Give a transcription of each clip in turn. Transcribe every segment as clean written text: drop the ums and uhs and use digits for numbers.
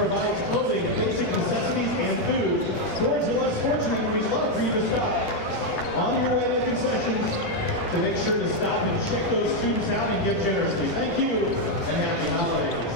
provides clothing, basic necessities, and food. Towards the less fortunate, we'd love for you to stop on your way to concessions to make sure to stop and check those students out and give generously. Thank you, and happy holidays.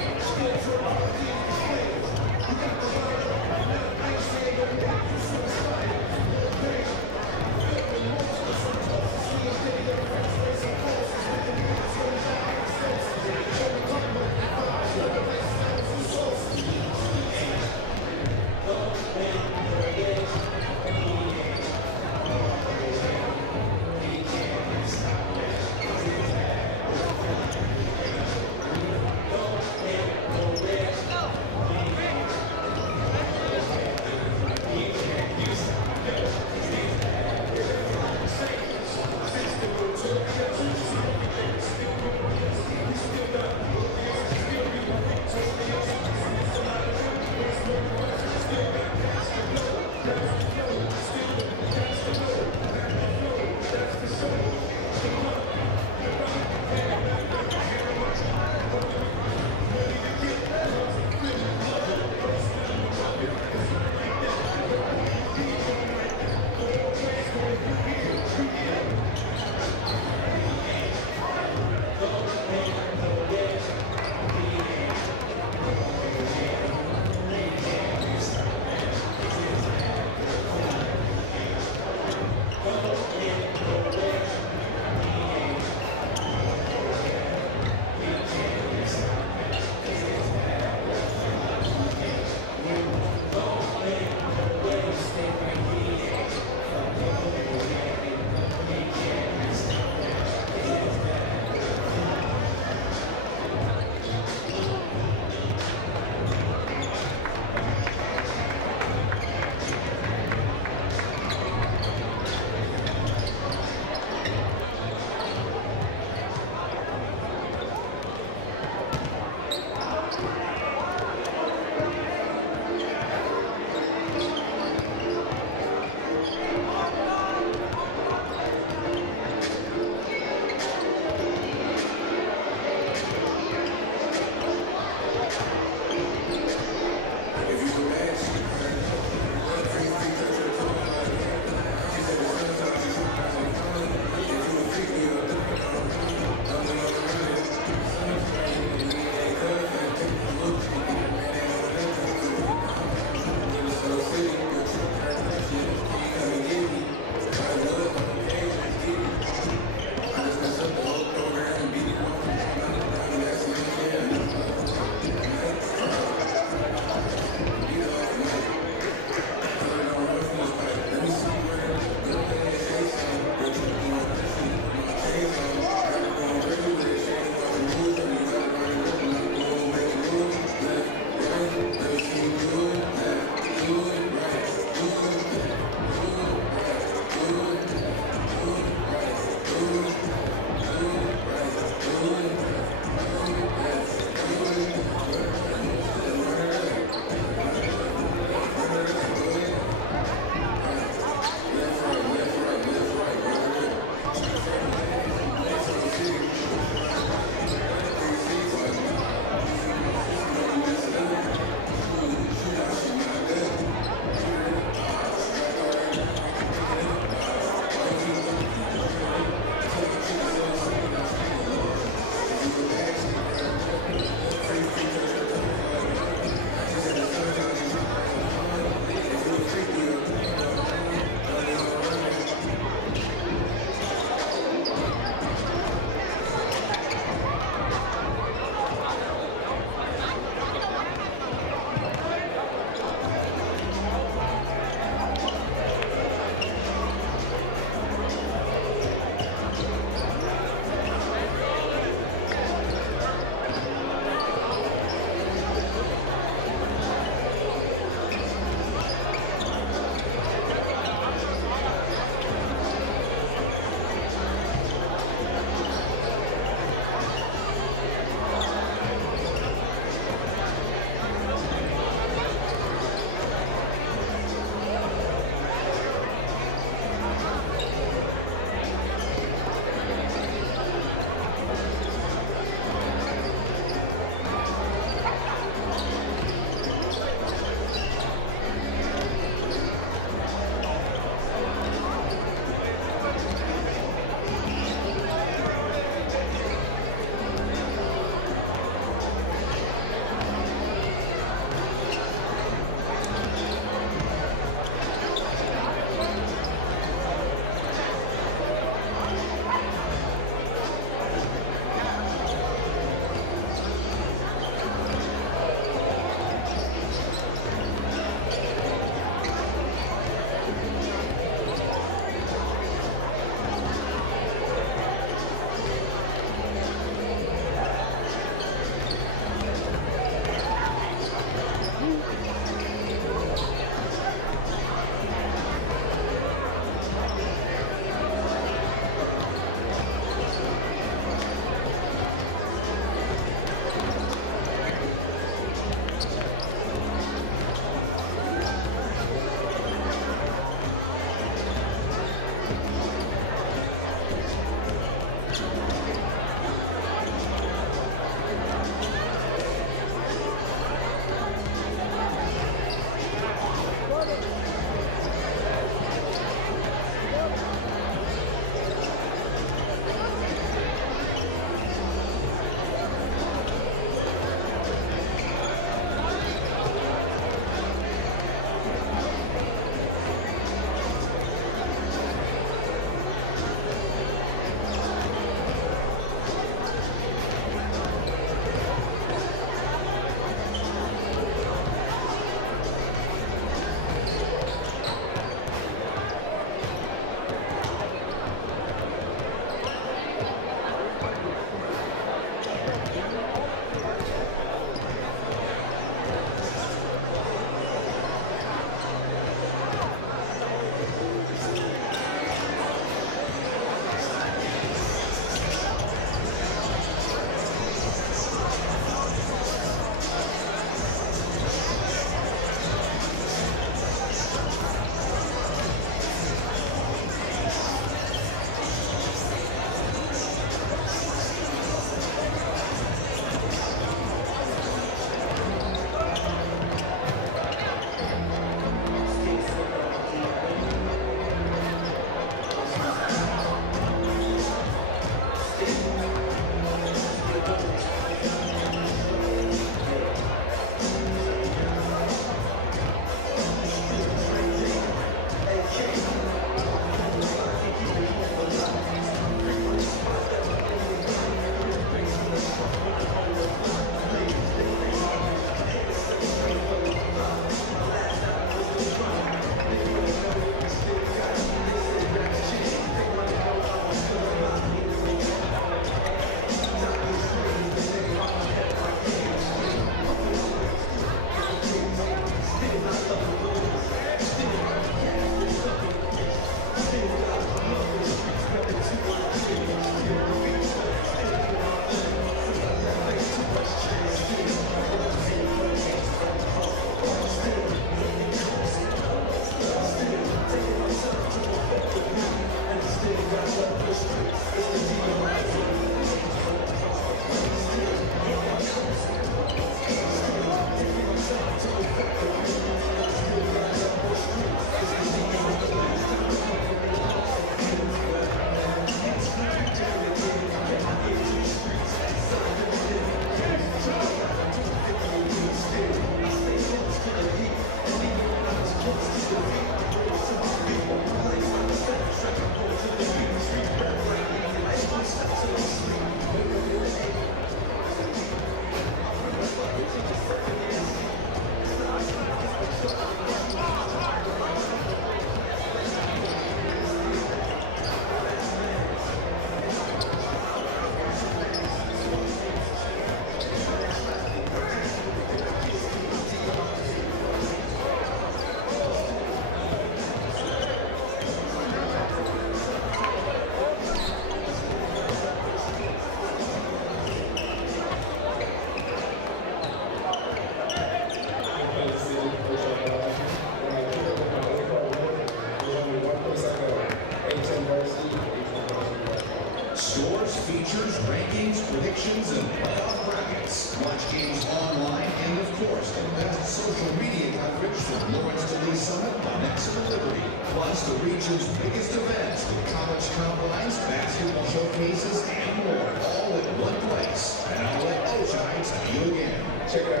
selections and playoff brackets. Watch games online and, of course, the best social media coverage from Lawrence to Lee Summit on Excellent Liberty. Plus, the region's biggest events with college combines, basketball showcases, and more, all in one place. And I'll let Oshai tell you again. Check out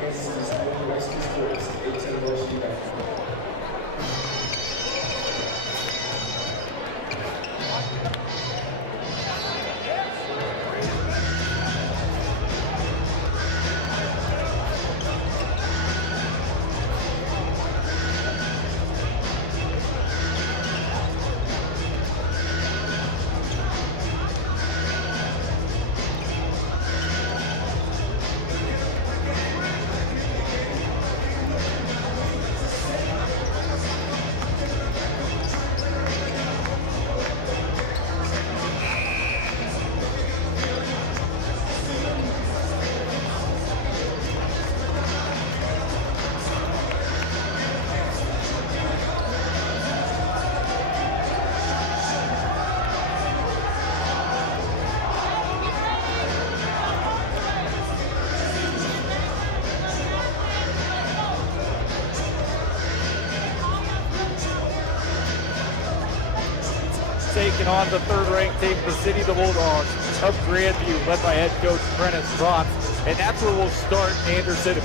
Kansas City's Varsity Sports, 810 Varsity basketball. Taking on the third-ranked team, the City of the Bulldogs of Grandview, led by head coach Brennan Strotz. And that's where we'll start, Anderson,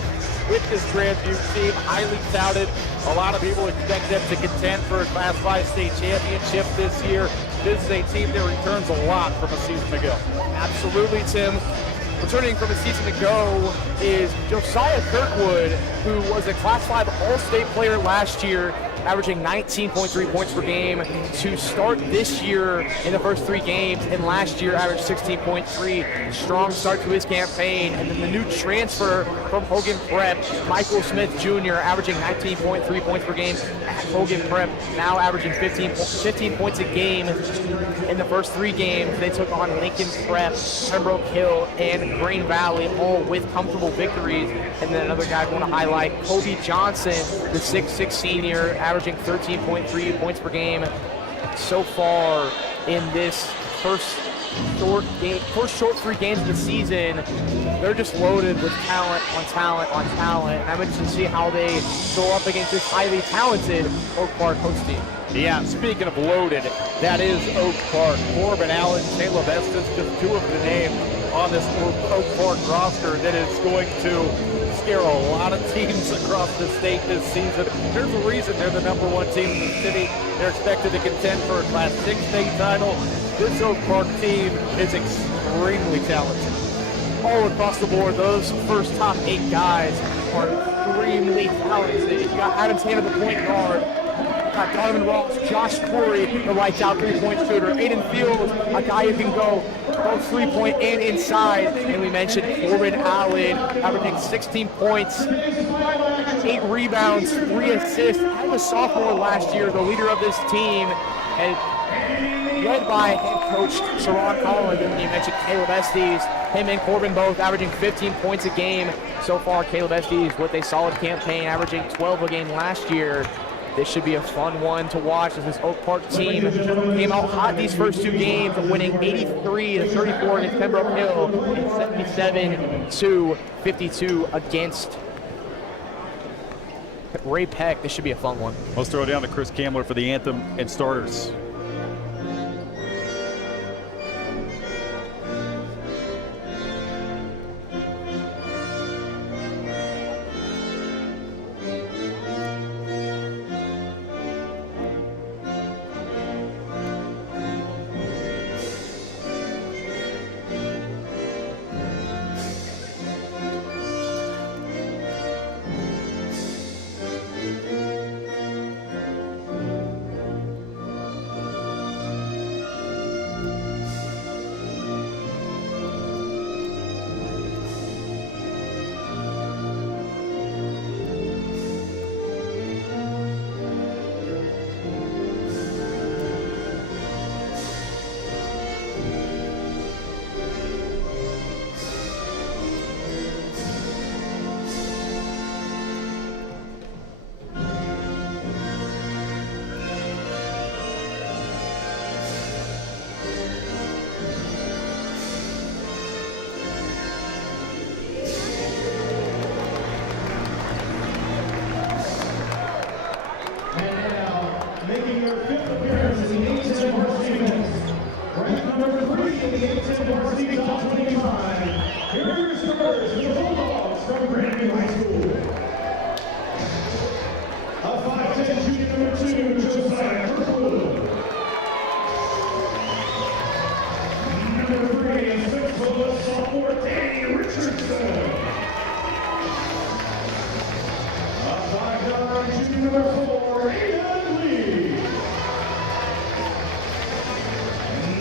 with this Grandview team, highly touted. A lot of people expect them to contend for a Class 5 state championship this year. This is a team that returns a lot from a season ago. Absolutely, Tim. Returning from a season ago is Josiah Kirkwood, who was a Class 5 All-State player last year, averaging 19.3 points per game to start this year in the first 3 games, and last year averaged 16.3. Strong start to his campaign. And then the new transfer from Hogan Prep, Michael Smith Jr., averaging 19.3 points per game at Hogan Prep, now averaging 15 points a game in the first 3 games. They took on Lincoln Prep, Pembroke Hill, and Green Valley, all with comfortable victories. And then another guy I want to highlight, Kobe Johnson, the 6'6" senior, averaging 13.3 points per game so far in this first short 3 games of the season. They're just loaded with talent on talent on talent. And I'm interested to see how they go up against this highly talented Oak Park host team. Yeah, speaking of loaded, that is Oak Park. Corbin Allen, Caleb Estes, just 2 of the names on this Oak Park roster that is going to scare a lot of teams across the state this season. There's a reason they're the #1 team in the city. They're expected to contend for a Class 6 state title. This Oak Park team is extremely talented. All across the board, those first top 8 guys are extremely talented. You got Adam Tanner, the point guard. Got Donovan Ross, Josh Corey, the lights out 3-point shooter. Aiden Fields, a guy who can go both 3-point and inside. And we mentioned Corbin Allen, averaging 16 points, 8 rebounds, 3 assists. As a sophomore last year, the leader of this team, and led by head coach Sharon Collins. And you mentioned Caleb Estes. Him and Corbin both averaging 15 points a game so far. Caleb Estes with a solid campaign, averaging 12 a game last year. This should be a fun one to watch as this Oak Park team came out hot these first 2 games, winning 83-34 against Pembroke Hill and 77-52 against Ray Peck. This should be a fun one. Let's throw it down to Chris Kamler for the anthem and starters. number 2, Josiah Kirkwood. Number 3, 6'4" sophomore Danny Richardson. Up 5'9", junior number 4, Aiden Lee.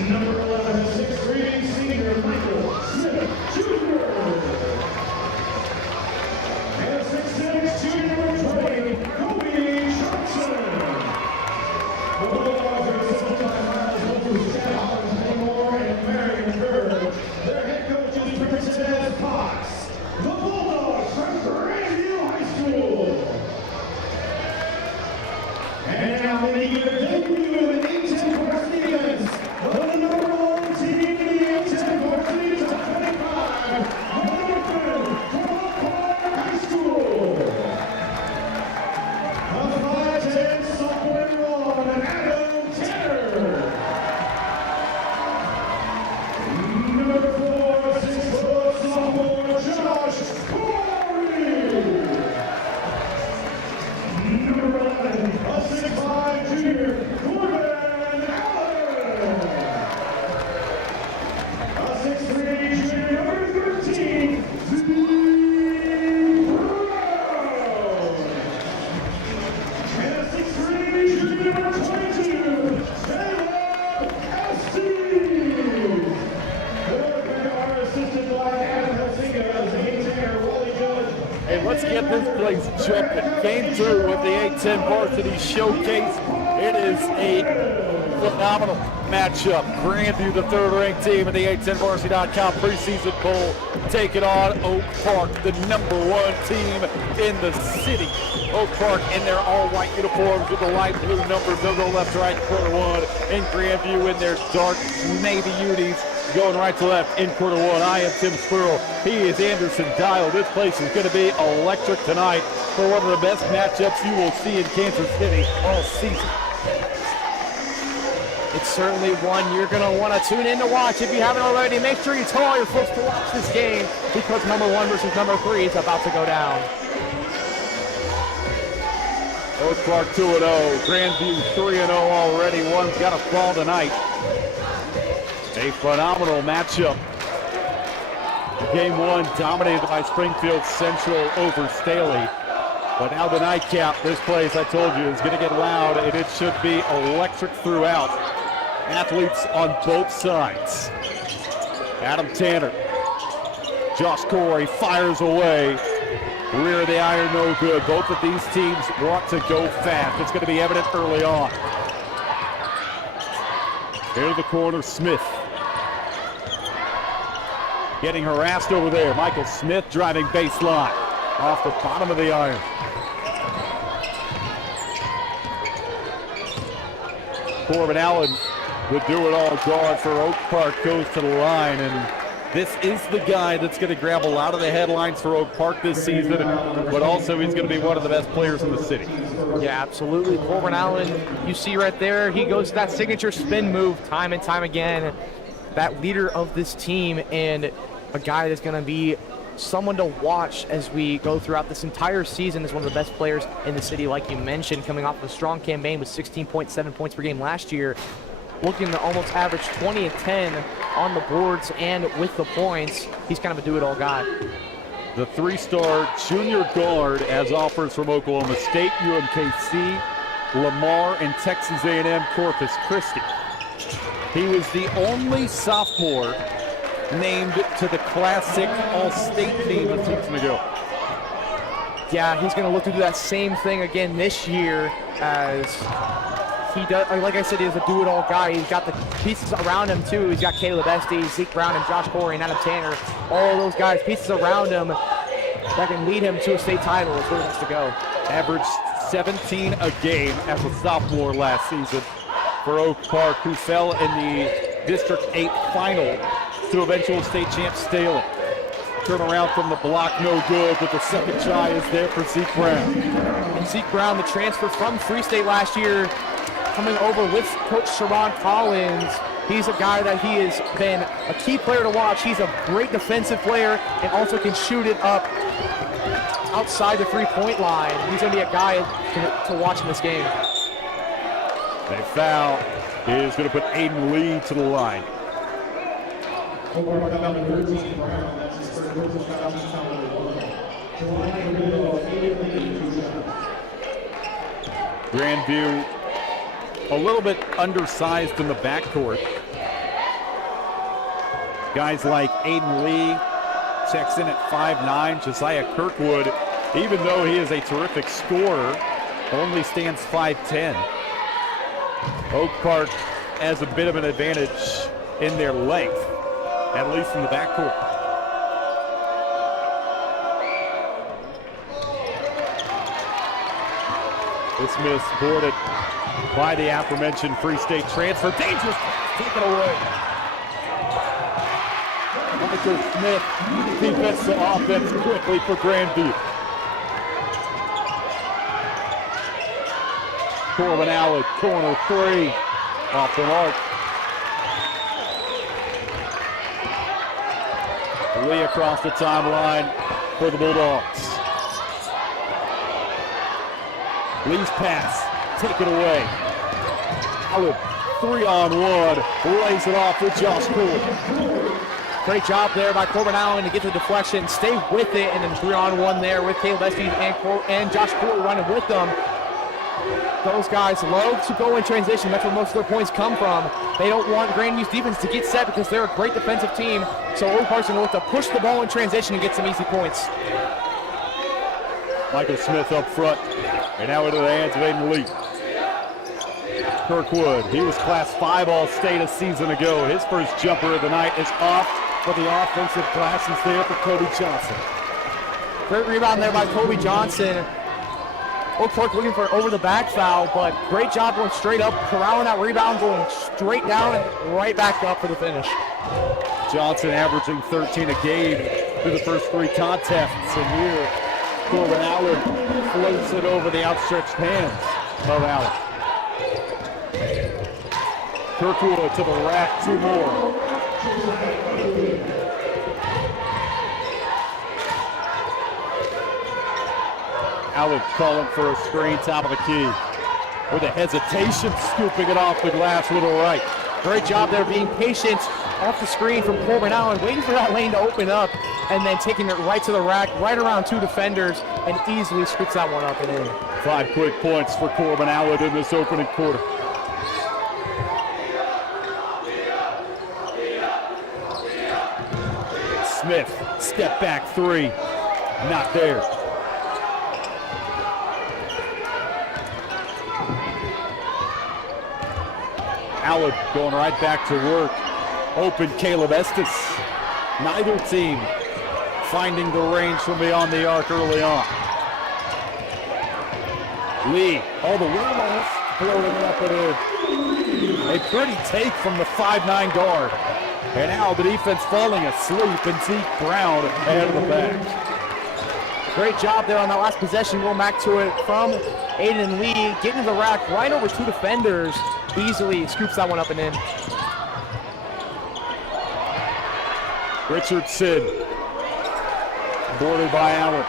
Number 11, 6'3", senior Michael Smith Jr. And 6'6", junior number 20, Kobe Johnson. The Bulldogs are 7-time finals winners, Chad Hollins, Penny Moore, and Marion Bird. Their head coach is Princeton S. Fox. The Bulldogs from Grandview High School. And now making their debut in the A-10 varsity events, the number 1 team in the A-10 varsity top 25, the Northern from High School. The 5'10" sophomore run, Adam Tanner. Number 4, 6'4" sophomore, Josh Corey. Number 11, a 6'5" junior, Corbin Allen. A 6'3" junior, number 13, Zee Brown. And a 6'3" junior, number 22, Taylor Estes. The Northern are assisted by Adam Helsinga, Zane Tanner, Wally Judge. Hey, let's get this place jumping. Came through with the A-10 Varsity Showcase. It is a phenomenal matchup. Grandview, the third-ranked team in the A10Varsity.com preseason poll, taking on Oak Park, the number 1 team in the city. Oak Park in their all-white uniforms with the light blue numbers. They'll go left to right in quarter 1. And Grandview in their dark navy unis, going right to left in quarter 1. I am Tim Squirrel. He is Anderson Dial. This place is going to be electric tonight for one of the best matchups you will see in Kansas City all season. It's certainly one you're going to want to tune in to watch. If you haven't already, make sure you tell all your folks to watch this game because number 1 versus number 3 is about to go down. Oak Park 2-0, Grandview 3-0 already. One's got a fall tonight. A phenomenal matchup. Game 1 dominated by Springfield Central over Staley. But now the nightcap, this place, I told you, is going to get loud, and it should be electric throughout. Athletes on both sides. Adam Tanner. Josh Corey fires away. Rear of the iron, no good. Both of these teams want to go fast. It's going to be evident early on. Into the corner, Smith. Getting harassed over there. Michael Smith driving baseline. Off the bottom of the iron. Corbin Allen, the do-it-all guard for Oak Park, goes to the line, and this is the guy that's going to grab a lot of the headlines for Oak Park this season, but also he's going to be one of the best players in the city. Yeah, absolutely. Corbin Allen, you see right there, he goes to that signature spin move time and time again. That leader of this team and a guy that's going to be someone to watch as we go throughout this entire season. Is one of the best players in the city, like you mentioned, coming off of a strong campaign with 16.7 points per game last year. Looking to almost average 20 and 10 on the boards and with the points. He's kind of a do-it-all guy. The 3-star junior guard has offers from Oklahoma State, UMKC, Lamar, and Texas A&M Corpus Christi. He was the only sophomore named to the Classic All-State team a season ago. Yeah, he's going to look to do that same thing again this year as he does. Like I said, he's a do-it-all guy. He's got the pieces around him, too. He's got Caleb Estes, Zeke Brown, and Josh Corey, and Adam Tanner. All those guys, pieces around him that can lead him to a state title is where he wants to go. Averaged 17 a game as a sophomore last season for Oak Park, who fell in the District 8 final to eventual state champ Staley. Turn around from the block, no good, but the second try is there for Zeke Brown. And Zeke Brown, the transfer from Free State last year, coming over with Coach Sharon Collins. He's a guy that he has been a key player to watch. He's a great defensive player and also can shoot it up outside the three-point line. He's going to be a guy to watch in this game. A foul is going to put Aiden Lee to the line. Grandview a little bit undersized in the backcourt. Guys like Aiden Lee checks in at 5'9". Josiah Kirkwood, even though he is a terrific scorer, only stands 5'10". Oak Park has a bit of an advantage in their length, at least in the backcourt. This miss boarded by the aforementioned Free State transfer. Dangerous, taken away. Michael Smith, defense to offense quickly for Grandview. Corbin Allen, corner three, off the mark. Lee across the timeline for the Bulldogs. Lee's pass, taken away. Allen, 3-on-1, lays it off with Josh Cool. Great job there by Corbin Allen to get the deflection, stay with it, and then 3-on-1 there with Caleb Estes and Josh Cool running with them. Those guys love to go in transition. That's where most of their points come from. They don't want Grandview's defense to get set because they're a great defensive team. So Oak Park's going to look to push the ball in transition and get some easy points. Michael Smith up front, and now into the hands of Aiden Lee. Kirkwood, he was Class 5 All-State a season ago. His first jumper of the night is off, but the offensive glass is there for Kobe Johnson. Great rebound there by Kobe Johnson. Oak Park looking for an over-the-back foul, but great job going straight up, corralling that rebound, going straight down and right back up for the finish. Johnson averaging 13 a game through the first three contests, and here Corbin Allen floats it over the outstretched hands of Allen. Kirkwood to the rack, two more. Allen calling for a screen, top of the key. With a hesitation, scooping it off the glass with a right. Great job there being patient off the screen from Corbin Allen, waiting for that lane to open up, and then taking it right to the rack, right around two defenders, and easily scoops that one up and in. 5 quick points for Corbin Allen in this opening quarter. Smith, step back three, not there. Allen going right back to work. Open Caleb Estes. Neither team finding the range from beyond the arc early on. Lee, all the way off, floating it up and in. A pretty take from the 5'9" guard. And now the defense falling asleep, and Zeke Brown ahead of the back. Great job there on that last possession, going back to it from Aiden Lee, getting to the rack right over two defenders. Easily scoops that one up and in. Richardson, boarded by Allen.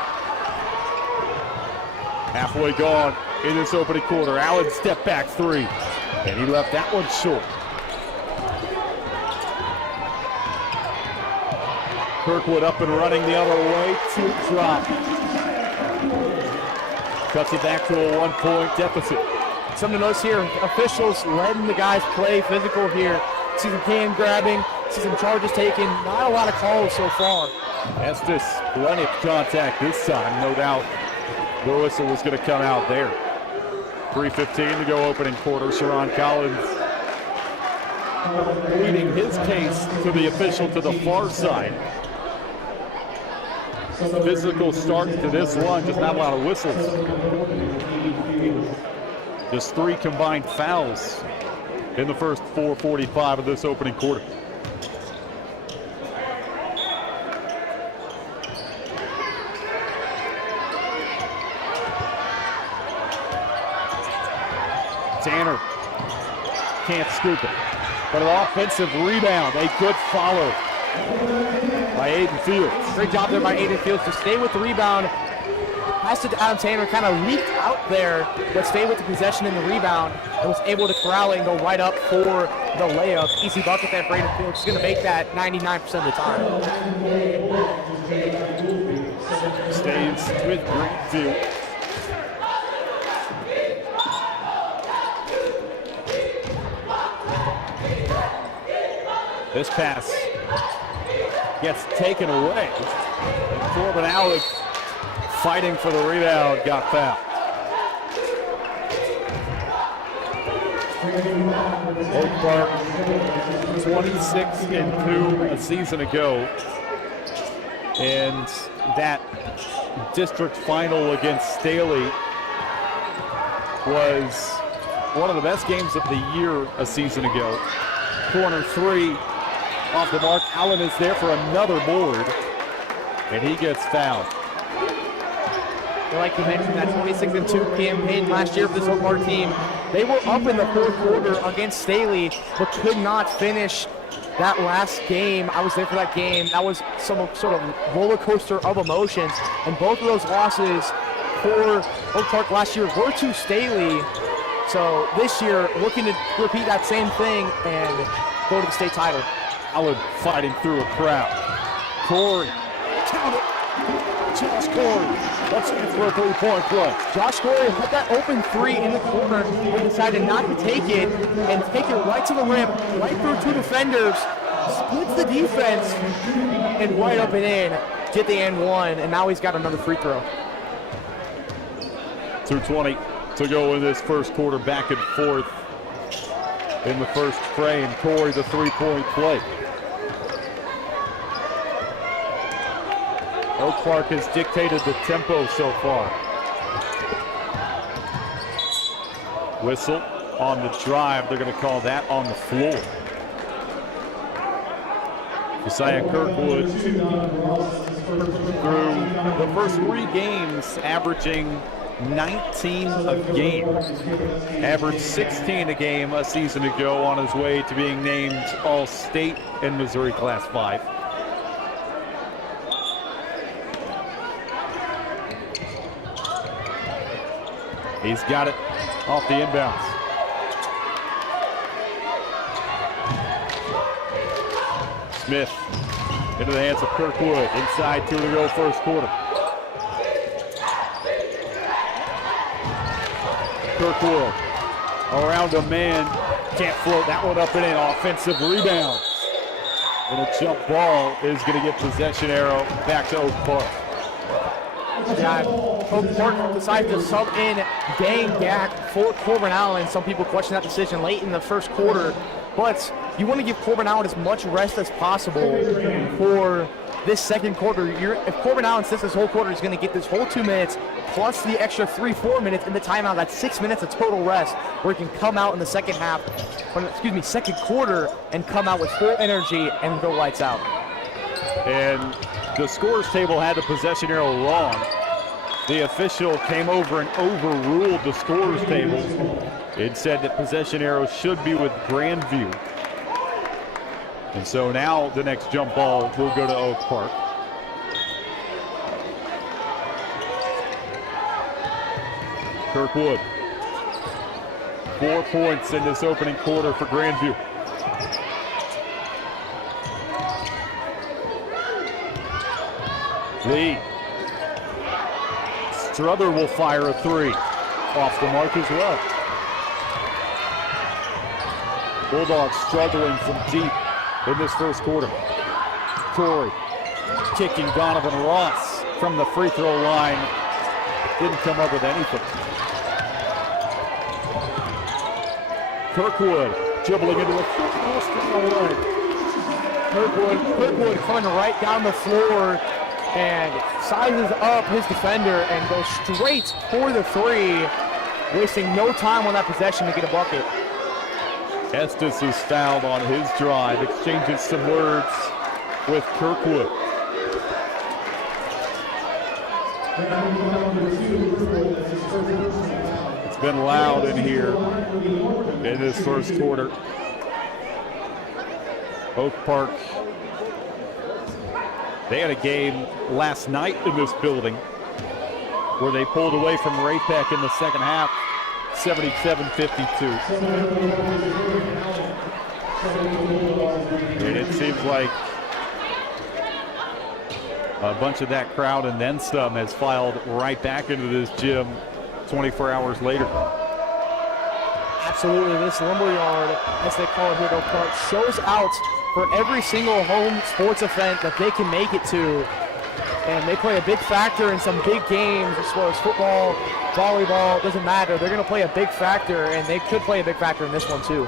Halfway gone in this opening quarter. Allen step back three, and he left that one short. Kirkwood up and running the other way, two drop. Cuts it back to a 1-point deficit. Something to notice here, officials letting the guys play physical here. See some hand grabbing, see some charges taken, not a lot of calls so far. Estes, plenty of contact this time, no doubt. The whistle was going to come out there. 3:15 to go opening quarter. Sharon Collins leading his case to the official to the far side. Physical start to this one, just not a lot of whistles. Just 3 combined fouls in the first 4:45 of this opening quarter. Tanner can't scoop it, but an offensive rebound, a good follow by Aiden Fields. Great job there by Aiden Fields to stay with the rebound. Pass it to Adam Tanner, kind of leaked out there, but stayed with the possession and the rebound, and was able to corral it and go right up for the layup. Easy bucket there for Braden Fields. He's going to make that 99% of the time. Stays with Grandview. This pass gets taken away. And Corbin Allen, fighting for the rebound, got fouled. Oak Park 26-2 a season ago. And that district final against Staley was one of the best games of the year a season ago. Corner three off the mark. Allen is there for another board, and he gets fouled. Like you mentioned, that 26-2 campaign last year for this Oak Park team, they were up in the fourth quarter against Staley, but could not finish that last game. I was there for that game. That was some sort of roller coaster of emotions, and both of those losses for Oak Park last year were to Staley. So this year, looking to repeat that same thing and go to the state title. Allen fighting through a crowd. Corey, count it. Josh Corey, let's get for a three-point play. Josh Corey put that open three in the corner, but decided not to take it and take it right to the rim, right through two defenders, splits the defense, and right up and in. Get the and one, and now he's got another free throw. 2:20 to go in this first quarter, back and forth in the first frame. Corey, the three-point play. Oak Park has dictated the tempo so far. Whistle on the drive. They're going to call that on the floor. Josiah Kirkwood through the first three games averaging 19 a game. Averaged 16 a game a season ago, on his way to being named All-State in Missouri Class 5. He's got it off the inbounds. Smith into the hands of Kirkwood. Inside, 2 to go, first quarter. Kirkwood around a man. Can't float that one up and in. Offensive rebound. And a jump ball is going to get possession arrow back to Oak Park. Yeah, Oak Park decided to sub in Dane Gack for Corbin Allen. Some people question that decision late in the first quarter, but you want to give Corbin Allen as much rest as possible for this second quarter. If Corbin Allen sits this whole quarter, he's going to get this whole 2 minutes plus the extra 3-4 minutes in the timeout. That's 6 minutes of total rest where he can come out in the second quarter and come out with full energy and go lights out. And the scores table had the possession arrow wrong. The official came over and overruled the scores table. It said that possession arrow should be with Grandview. And so now the next jump ball will go to Oak Park. Kirkwood. 4 points in this opening quarter for Grandview. Lee. Strother will fire a three. Off the mark as well. Bulldogs struggling from deep in this first quarter. Corey kicking Donovan Ross from the free throw line. Didn't come up with anything. Kirkwood dribbling into a Kirkwood coming right down the floor and sizes up his defender and goes straight for the three, wasting no time on that possession to get a bucket. Estes is fouled on his drive, exchanges some words with Kirkwood. It's been loud in here in this first quarter. Oak Park, they had a game last night in this building where they pulled away from Ray-Pec in the second half, 77-52. And it seems like a bunch of that crowd and then some has filed right back into this gym 24 hours later. Absolutely, this lumberyard, as they call it here at Oak Park, shows out for every single home sports event that they can make it to. And they play a big factor in some big games as far as football, volleyball, doesn't matter. They're going to play a big factor, and they could play a big factor in this one too.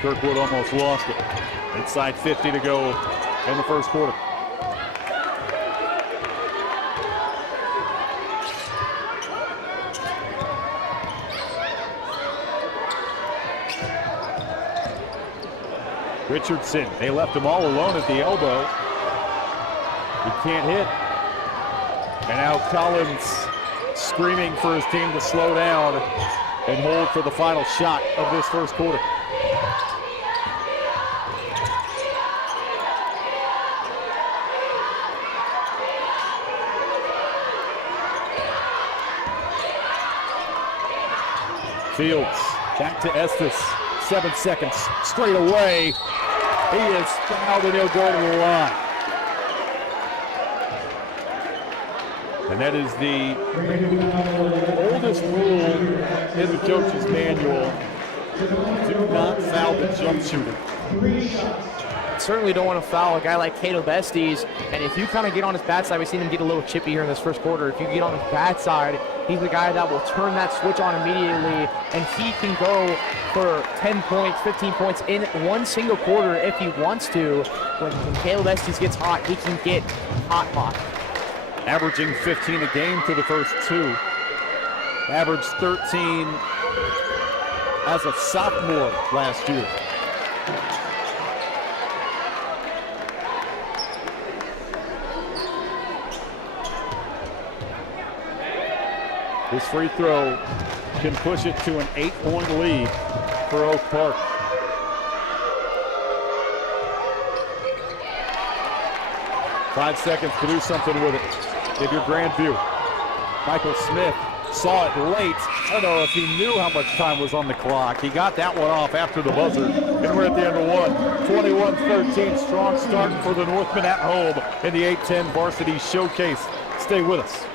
Kirkwood almost lost it. Inside 50 to go in the first quarter. Richardson, they left him all alone at the elbow. He can't hit. And now Collins screaming for his team to slow down and hold for the final shot of this first quarter. Fields back to Estes. 7 seconds straight away. He is fouled and he'll go to the line. And that is the oldest rule in the coach's manual. Do not foul the jump shooter. Certainly don't want to foul a guy like Cato Bestes, and if you kind of get on his bad side, we've seen him get a little chippy here in this first quarter. If you get on his bad side, he's the guy that will turn that switch on immediately, and he can go for 10 points, 15 points in one single quarter if he wants to. When Cato Bestes gets hot, he can get hot. Averaging 15 a game through the first two. Averaged 13 as a sophomore last year. This free throw can push it to an 8-point lead for Oak Park. Five seconds to do something with it. Give your Grandview. Michael Smith saw it late. I don't know if he knew how much time was on the clock. He got that one off after the buzzer, and we're at the end of one. 21-13, strong start for the Northmen at home in the 8-10 Varsity Showcase. Stay with us.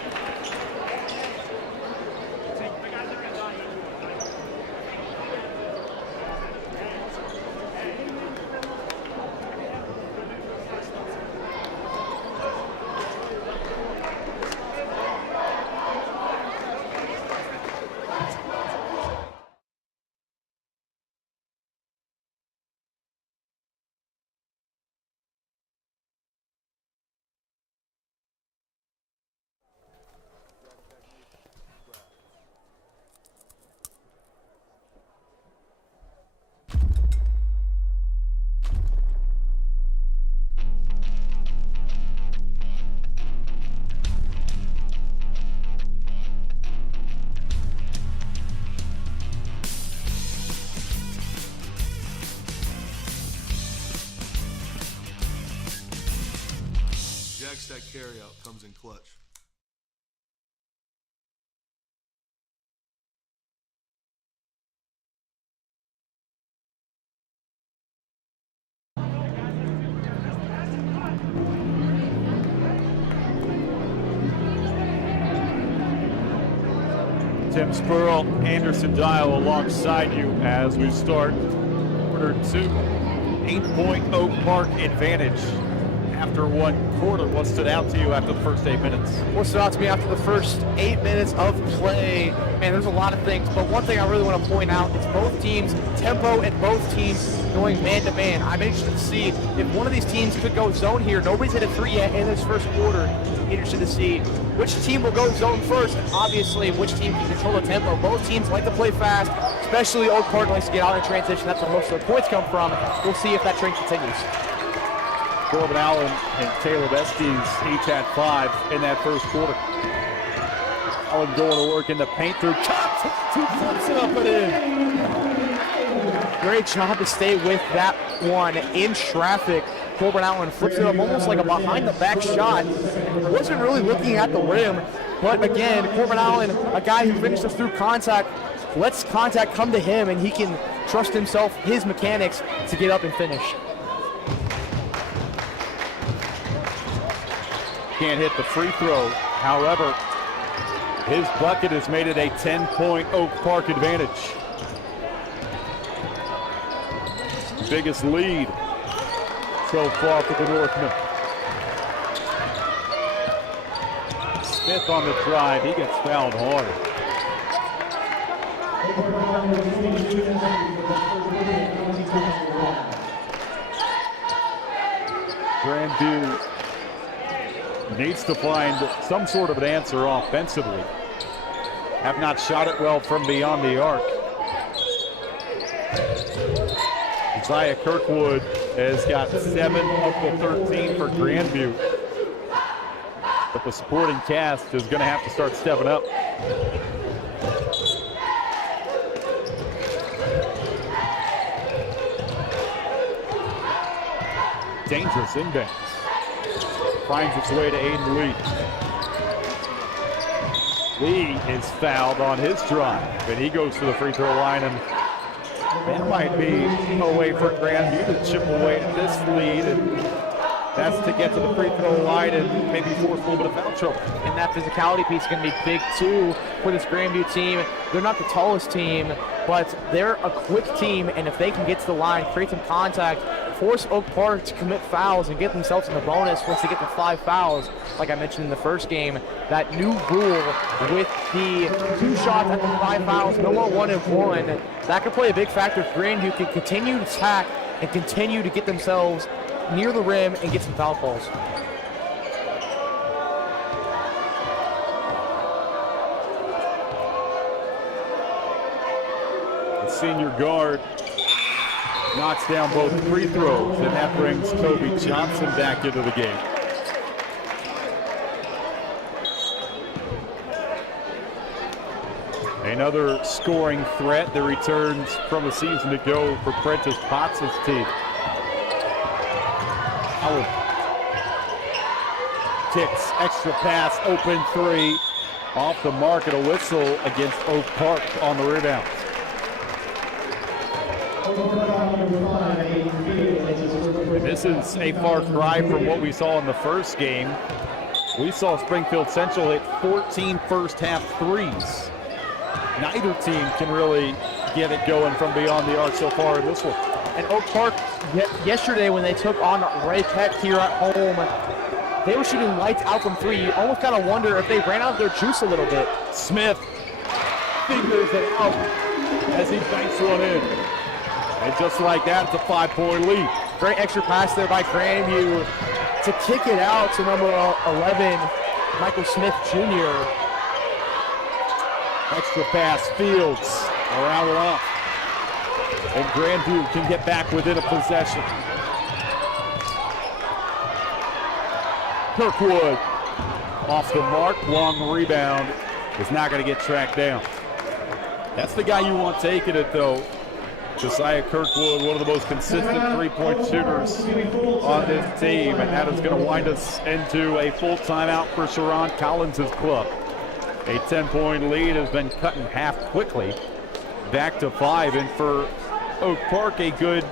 That carryout comes in clutch. Tim Spurl, Anderson Dial alongside you as we start quarter two. 8-point Oak Park advantage. After one quarter, what stood out to you after the first 8 minutes? What stood out to me after the first 8 minutes of play, man, there's a lot of things, but one thing I really want to point out is both teams' tempo and both teams going man-to-man. I'm interested to see if one of these teams could go zone here. Nobody's hit a three yet in this first quarter. Interested to see which team will go zone first, and obviously which team can control the tempo. Both teams like to play fast, especially Oak Park likes to get out in transition. That's where most of their points come from. We'll see if that trend continues. Corbin Allen and Taylor Bestes each had 5 in that first quarter. Allen going to work in the paint through cut. 2 flips it up and in. Great job to stay with that one in traffic. Corbin Allen flips it up almost like a behind-the-back shot. Wasn't really looking at the rim. But again, Corbin Allen, a guy who finishes through contact, lets contact come to him, and he can trust himself, his mechanics, to get up and finish. Can't hit the free throw. However, his bucket has made it a 10-point Oak Park advantage. Biggest lead so far for the Northmen. Smith on the drive, he gets fouled hard. Grandview needs to find some sort of an answer offensively. Have not shot it well from beyond the arc. Isaiah Kirkwood has got 7 of the 13 for Grandview. But the supporting cast is going to have to start stepping up. Dangerous inbounds. Finds its way to Aiden Lee. Lee is fouled on his drive, and he goes to the free throw line, and that might be a way for Grandview to chip away at this lead, and that's to get to the free throw line and maybe force a little bit of foul trouble. And that physicality piece is going to be big too for this Grandview team. They're not the tallest team, but they're a quick team, and if they can get to the line, create some contact, force Oak Park to commit fouls and get themselves in the bonus once they get to 5 fouls, like I mentioned in the first game, that new rule with the 2 shots at the 5 fouls, no more 1 and 1, that could play a big factor if Grandview can continue to attack and continue to get themselves near the rim and get some foul calls. The senior guard knocks down both free throws, and that brings Toby Johnson back into the game. Another scoring threat that returns from a season ago for Prentice Potts' team. Howard kicks, extra pass, open 3, off the mark, and a whistle against Oak Park on the rebound. And this is a far cry from what we saw in the first game. We saw Springfield Central hit 14 first half threes. Neither team can really get it going from beyond the arc so far in this one. And Oak Park, yesterday when they took on Ray Peck here at home, they were shooting lights out from 3. You almost kind of wonder if they ran out of their juice a little bit. Smith fingers it out as he banks one in. And just like that, it's a 5-point lead. Great extra pass there by Grandview to kick it out to number 11, Michael Smith Jr. Extra pass, Fields around it off. And Grandview can get back within a possession. Kirkwood off the mark, long rebound, is not going to get tracked down. That's the guy you want taking it though. Josiah Kirkwood, one of the most consistent three-point shooters on this team, and that is going to wind us into a full timeout for Sharon Collins' club. A 10-point lead has been cut in half quickly, back to 5, and for Oak Park, a good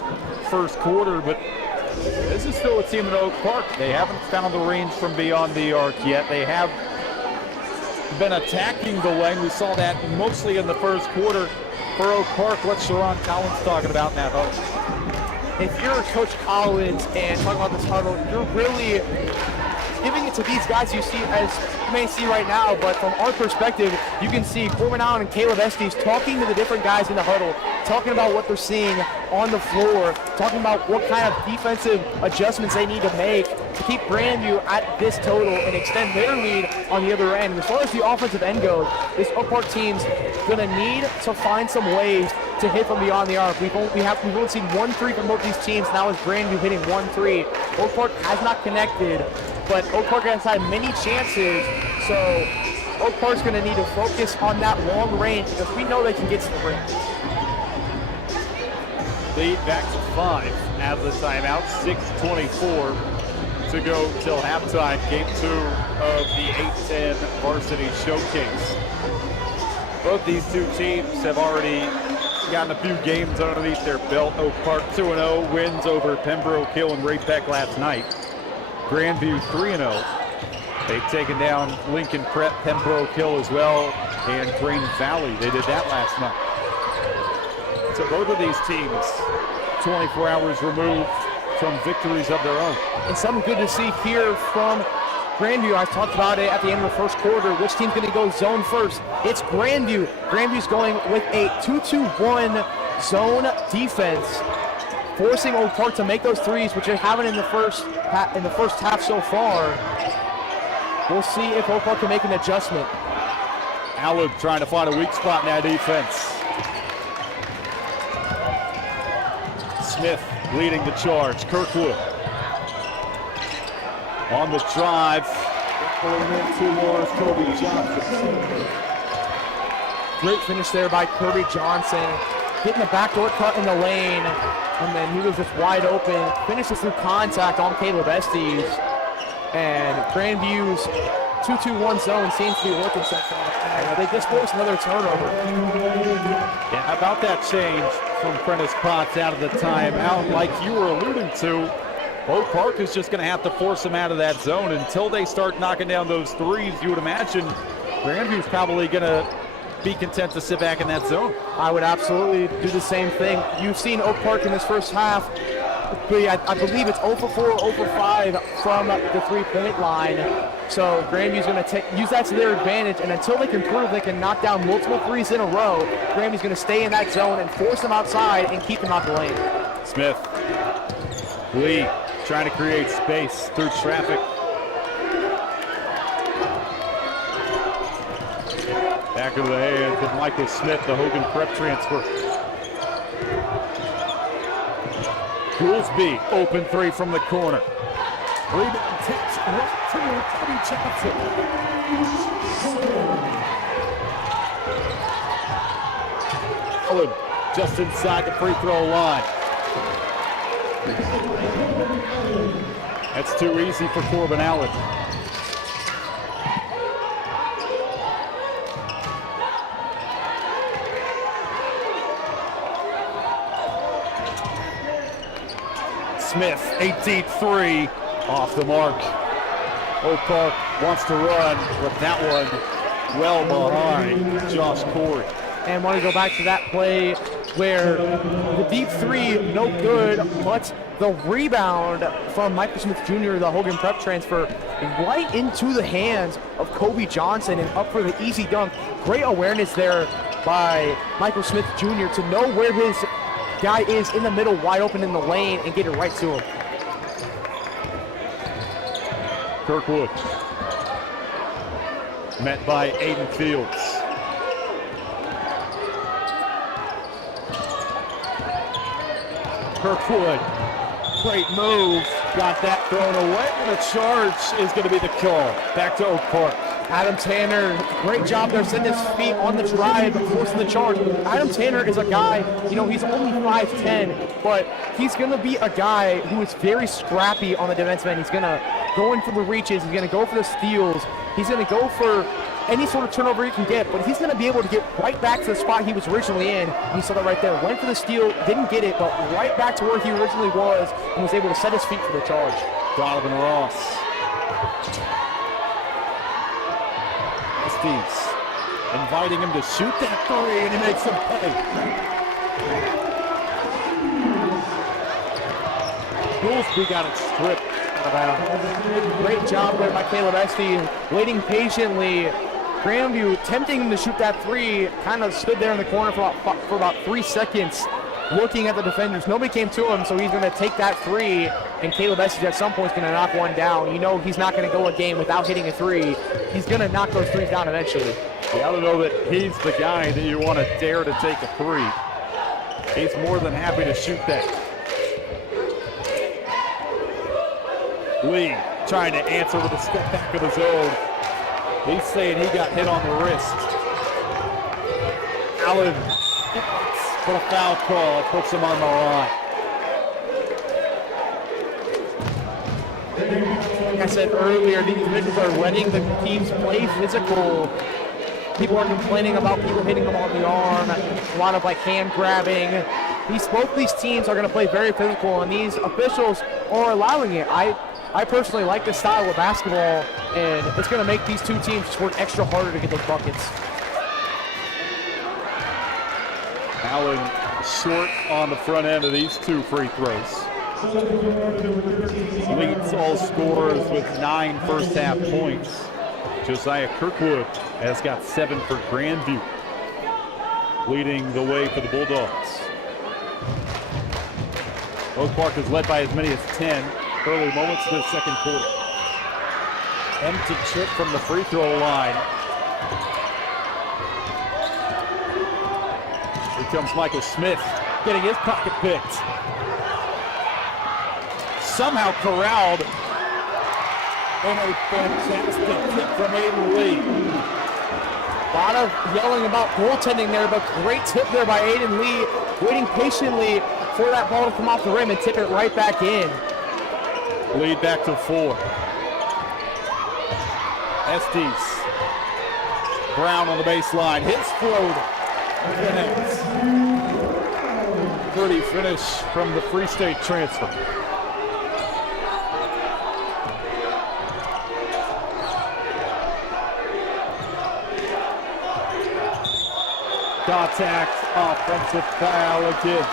first quarter, but this is still a team in Oak Park. They haven't found the range from beyond the arc yet. They have been attacking the lane. We saw that mostly in the first quarter. For Oak Park, what's Sharon Collins talking about in that huddle? If you're Coach Collins and talking about this huddle, you're really giving it to these guys you see, as you may see right now, but from our perspective, you can see Corbin Allen and Caleb Estes talking to the different guys in the huddle, talking about what they're seeing on the floor, talking about what kind of defensive adjustments they need to make to keep Grandview at this total and extend their lead on the other end. As far as the offensive end goes, this Oak Park team's going to need to find some ways to hit from beyond the arc. We've only seen 1 3 from both these teams. Now is Grandview hitting 1 3. Oak Park has not connected, but Oak Park has had many chances, so Oak Park's going to need to focus on that long range because we know they can get to the rim. Lead back to 5 out of the timeout, 6:24 to go till halftime, game 2 of the 8-10 Varsity Showcase. Both these two teams have already gotten a few games underneath their belt. Oak Park 2-0, wins over Pembroke Hill and Ray Peck last night. Grandview 3-0. They've taken down Lincoln Prep, Pembroke Hill as well, and Green Valley. They did that last night. So both of these teams, 24 hours removed from victories of their own. And something good to see here from Grandview. I talked about it at the end of the first quarter. Which team's going to go zone first? It's Grandview. Grandview's going with a 2-2-1 zone defense, forcing Oak Park to make those threes, which they haven't in the first half so far. We'll see if Oak Park can make an adjustment. Allen trying to find a weak spot in that defense. Smith leading the charge. Kirkwood on the drive. Pulling in 2 more is Kobe Johnson. Great finish there by Kirby Johnson. Getting the backdoor cut in the lane, and then he was just wide open. Finishes through contact on Caleb Estes. And Grandview's 2-2-1 zone seems to be working so far. They just forced another turnover. Yeah, how about that change from Prentice Potts out of the timeout? Like you were alluding to, Oak Park is just going to have to force them out of that zone until they start knocking down those threes. You would imagine Grandview's probably going to be content to sit back in that zone. I would absolutely do the same thing. You've seen Oak Park in this first half. I believe it's 0 for 4, 0 for 5 from the three-point line. So Grandview's going to use that to their advantage, and until they can prove they can knock down multiple threes in a row, Grandview's going to stay in that zone and force them outside and keep them out the lane. Smith, Lee trying to create space through traffic. Back of the hands of Michael Smith, the Hogan Prep transfer. Goolsby, open 3 from the corner. Rebound tips right to Kobe Johnson. Allen just inside the free throw line. That's too easy for Corbin Allen. Smith, 8 deep 3, off the mark. Oak Park wants to run, but that one well behind Josh Corey. And want to go back to that play where the deep 3, no good, but the rebound from Michael Smith Jr., the Hogan Prep transfer, right into the hands of Kobe Johnson and up for the easy dunk. Great awareness there by Michael Smith Jr. to know where his guy is in the middle, wide open in the lane, and get it right to him. Kirkwood met by Aiden Fields. Kirkwood, great move, got that thrown away, and a charge is going to be the call. Back to Oak Park. Adam Tanner, great job there, setting his feet on the drive, forcing the charge. Adam Tanner is a guy, he's only 5'10", but he's going to be a guy who is very scrappy on the defensive end. He's going to go in for the reaches, he's going to go for the steals, he's going to go for any sort of turnover he can get, but he's going to be able to get right back to the spot he was originally in. You saw that right there. Went for the steal, didn't get it, but right back to where he originally was and was able to set his feet for the charge. Donovan Ross. Estes inviting him to shoot that 3, and he makes him pay. Goolsby got it stripped out of bounds. Great job there by Caleb Estes, waiting patiently. Grandview tempting him to shoot that 3, kind of stood there in the corner for about 3 seconds, looking at the defenders. Nobody came to him, so he's going to take that 3, and Caleb Estes at some point is going to knock one down. He's not going to go a game without hitting a 3. He's going to knock those 3s down eventually. You got to know that he's the guy that you want to dare to take a 3. He's more than happy to shoot that. Lee trying to answer with a step back of his own. He's saying he got hit on the wrist. Allen for a foul call, puts him on the line. like I said earlier, these individuals are letting the teams play physical. People are complaining about people hitting them on the arm, a lot of like hand grabbing. Both these teams are going to play very physical, and these officials are allowing it. I personally like this style of basketball, and it's going to make these two teams just work extra harder to get those buckets. Allen short on the front end of these two free throws. Leads all scorers with 9 first half points. Josiah Kirkwood has got 7 for Grandview, leading the way for the Bulldogs. Oak Park is led by as many as 10 early moments in the second quarter. Empty chip from the free throw line. Here comes Michael Smith, getting his pocket picked. Somehow corralled. And a fantastic tip from Aiden Lee. A lot of yelling about goaltending there, but great tip there by Aiden Lee, waiting patiently for that ball to come off the rim and tip it right back in. Lead back to 4. Estes. Brown on the baseline. Hits float. Pretty finish from the Free State transfer. Contact, offensive foul again.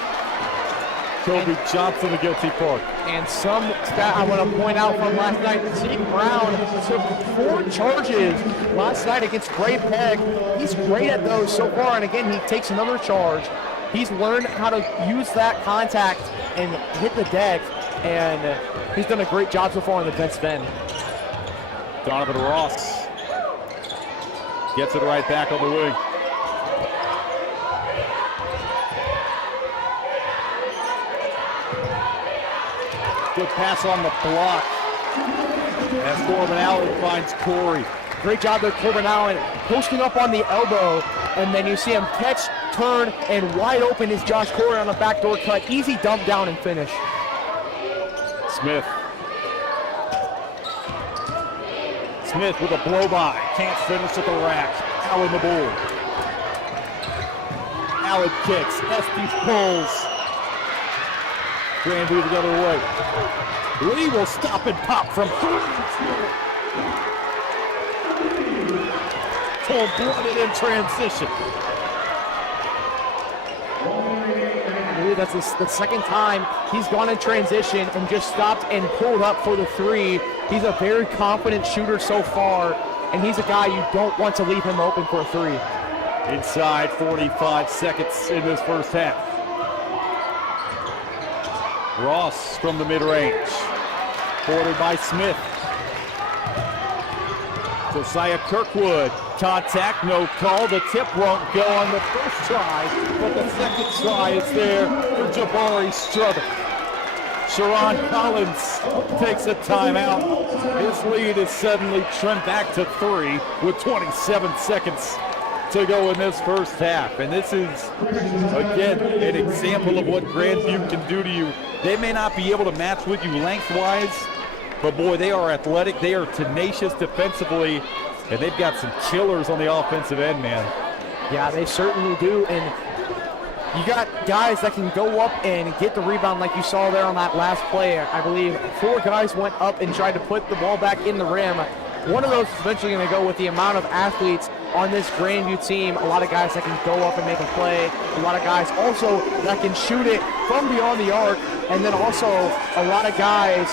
Kobe Johnson, the guilty part. And some stat I want to point out from last night, Zeke Brown took 4 charges last night against Gray Peg. He's great at those so far, and again, he takes another charge. He's learned how to use that contact and hit the deck, and he's done a great job so far on the defensive end. Donovan Ross gets it right back on the wing. Good pass on the block as Corbin Allen finds Corey. Great job there, Corbin Allen, posting up on the elbow, and then you see him catch, turn, and wide open is Josh Corey on the backdoor cut. Easy dump down and finish. Smith with a blow by. Can't finish at the rack. Allen the board. Allen kicks. Estes pulls. Grandview the other way. Lee will stop and pop from 3. Cold-blooded in transition. Lee, that's the second time he's gone in transition and just stopped and pulled up for the 3. He's a very confident shooter so far, and he's a guy you don't want to leave him open for a 3. Inside 45 seconds in this first half. Ross from the mid-range. Forwarded by Smith. Josiah Kirkwood. Contact, no call. The tip won't go on the first try, but the second try is there for Jabari Struther. Sharon Collins takes a timeout. His lead is suddenly trimmed back to 3 with 27 seconds to go in this first half. And this is, again, an example of what Grandview can do to you. They may not be able to match with you lengthwise, but boy, they are athletic. They are tenacious defensively, and they've got some killers on the offensive end, man. Yeah, they certainly do. And you got guys that can go up and get the rebound like you saw there on that last play. I believe 4 guys went up and tried to put the ball back in the rim. One of those is eventually going to go with the amount of athletes on this Grandview team. A lot of guys that can go up and make a play. A lot of guys also that can shoot it from beyond the arc. And then also a lot of guys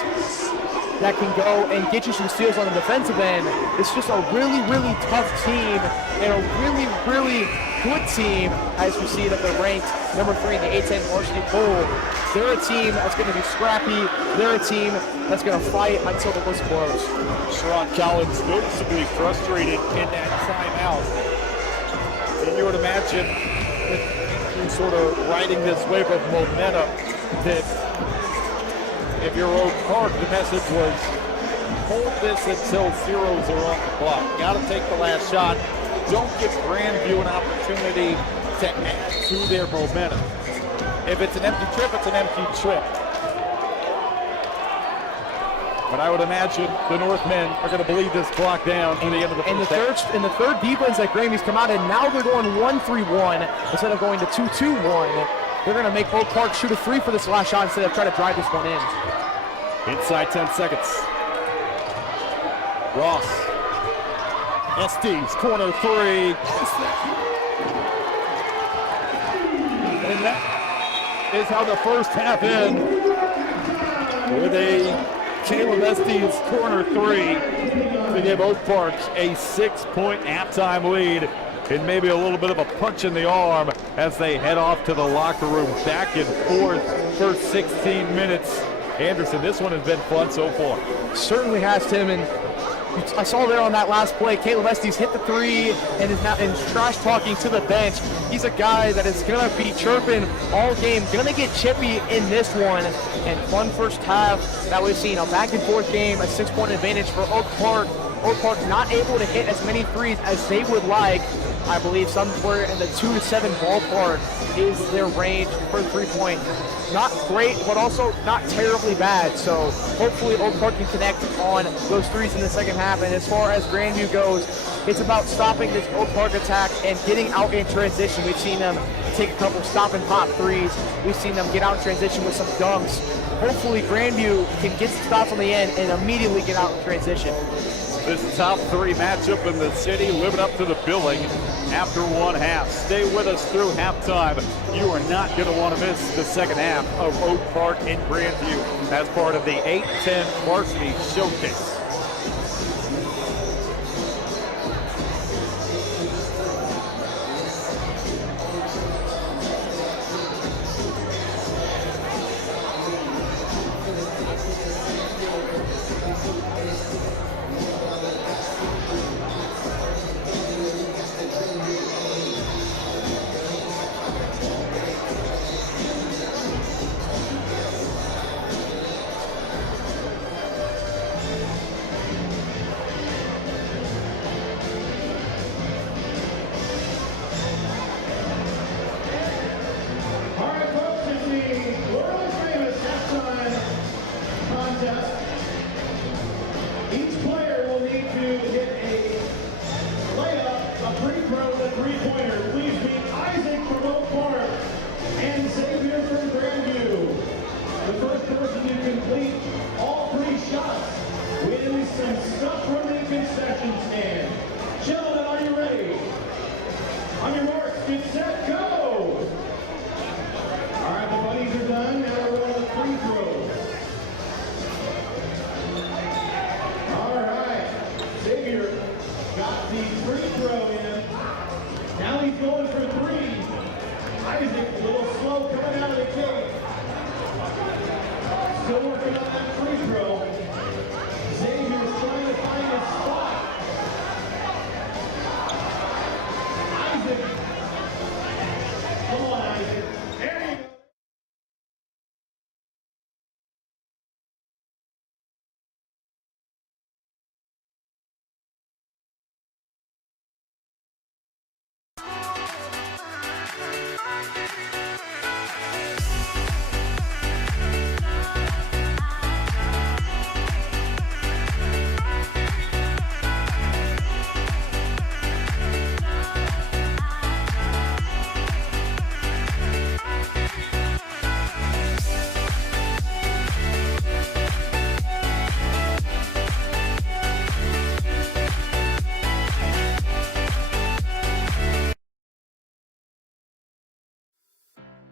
that can go and get you some steals on the defensive end. It's just a really, really tough team and a really, really good team as we see that they're ranked number 3 in the A10 Varsity poll. They're a team that's going to be scrappy. They're a team that's going to fight until the list blows. Sharon Collins noticeably frustrated in that timeout. And you would imagine that sort of riding this wave of momentum that if you're Oak Park, the message was hold this until zeros are on the clock. Got to take the last shot. Don't give Grandview an opportunity to add to their momentum. If it's an empty trip, it's an empty trip. But I would imagine the Northmen are going to bleed this clock down to the end of the first half. And the third defense that Grandview's come out, and now they're going 1-3-1 instead of going to 2-2-1. They're going to make Oak Park shoot a 3 for this last shot instead of try to drive this one in. Inside 10 seconds. Ross. Estes, corner 3. And that is how the first half ends, with a Caleb Estes corner 3 to give Oak Park a 6-point halftime lead, and maybe a little bit of a punch in the arm as they head off to the locker room. Back and forth for 16 minutes. Anderson, this one has been fun so far. Certainly has, Tim, and I saw there on that last play, Caleb Estes hit the 3 and is now trash talking to the bench. He's a guy that is going to be chirping all game, going to get chippy in this one. And fun first half that we've seen. A back and forth game, a 6-point advantage for Oak Park. Oak Park not able to hit as many threes as they would like. I believe somewhere in the 2 to 7 ballpark is their range for 3-point. Not great, but also not terribly bad. So hopefully Oak Park can connect on those threes in the second half. And as far as Grandview goes, it's about stopping this Oak Park attack and getting out in transition. We've seen them take a couple stop and pop threes. We've seen them get out in transition with some dunks. Hopefully Grandview can get some stops on the end and immediately get out in transition. This top 3 matchup in the city living up to the billing after one half. Stay with us through halftime. You are not going to want to miss the second half of Oak Park in Grandview as part of the 8-10 Varsity Showcase.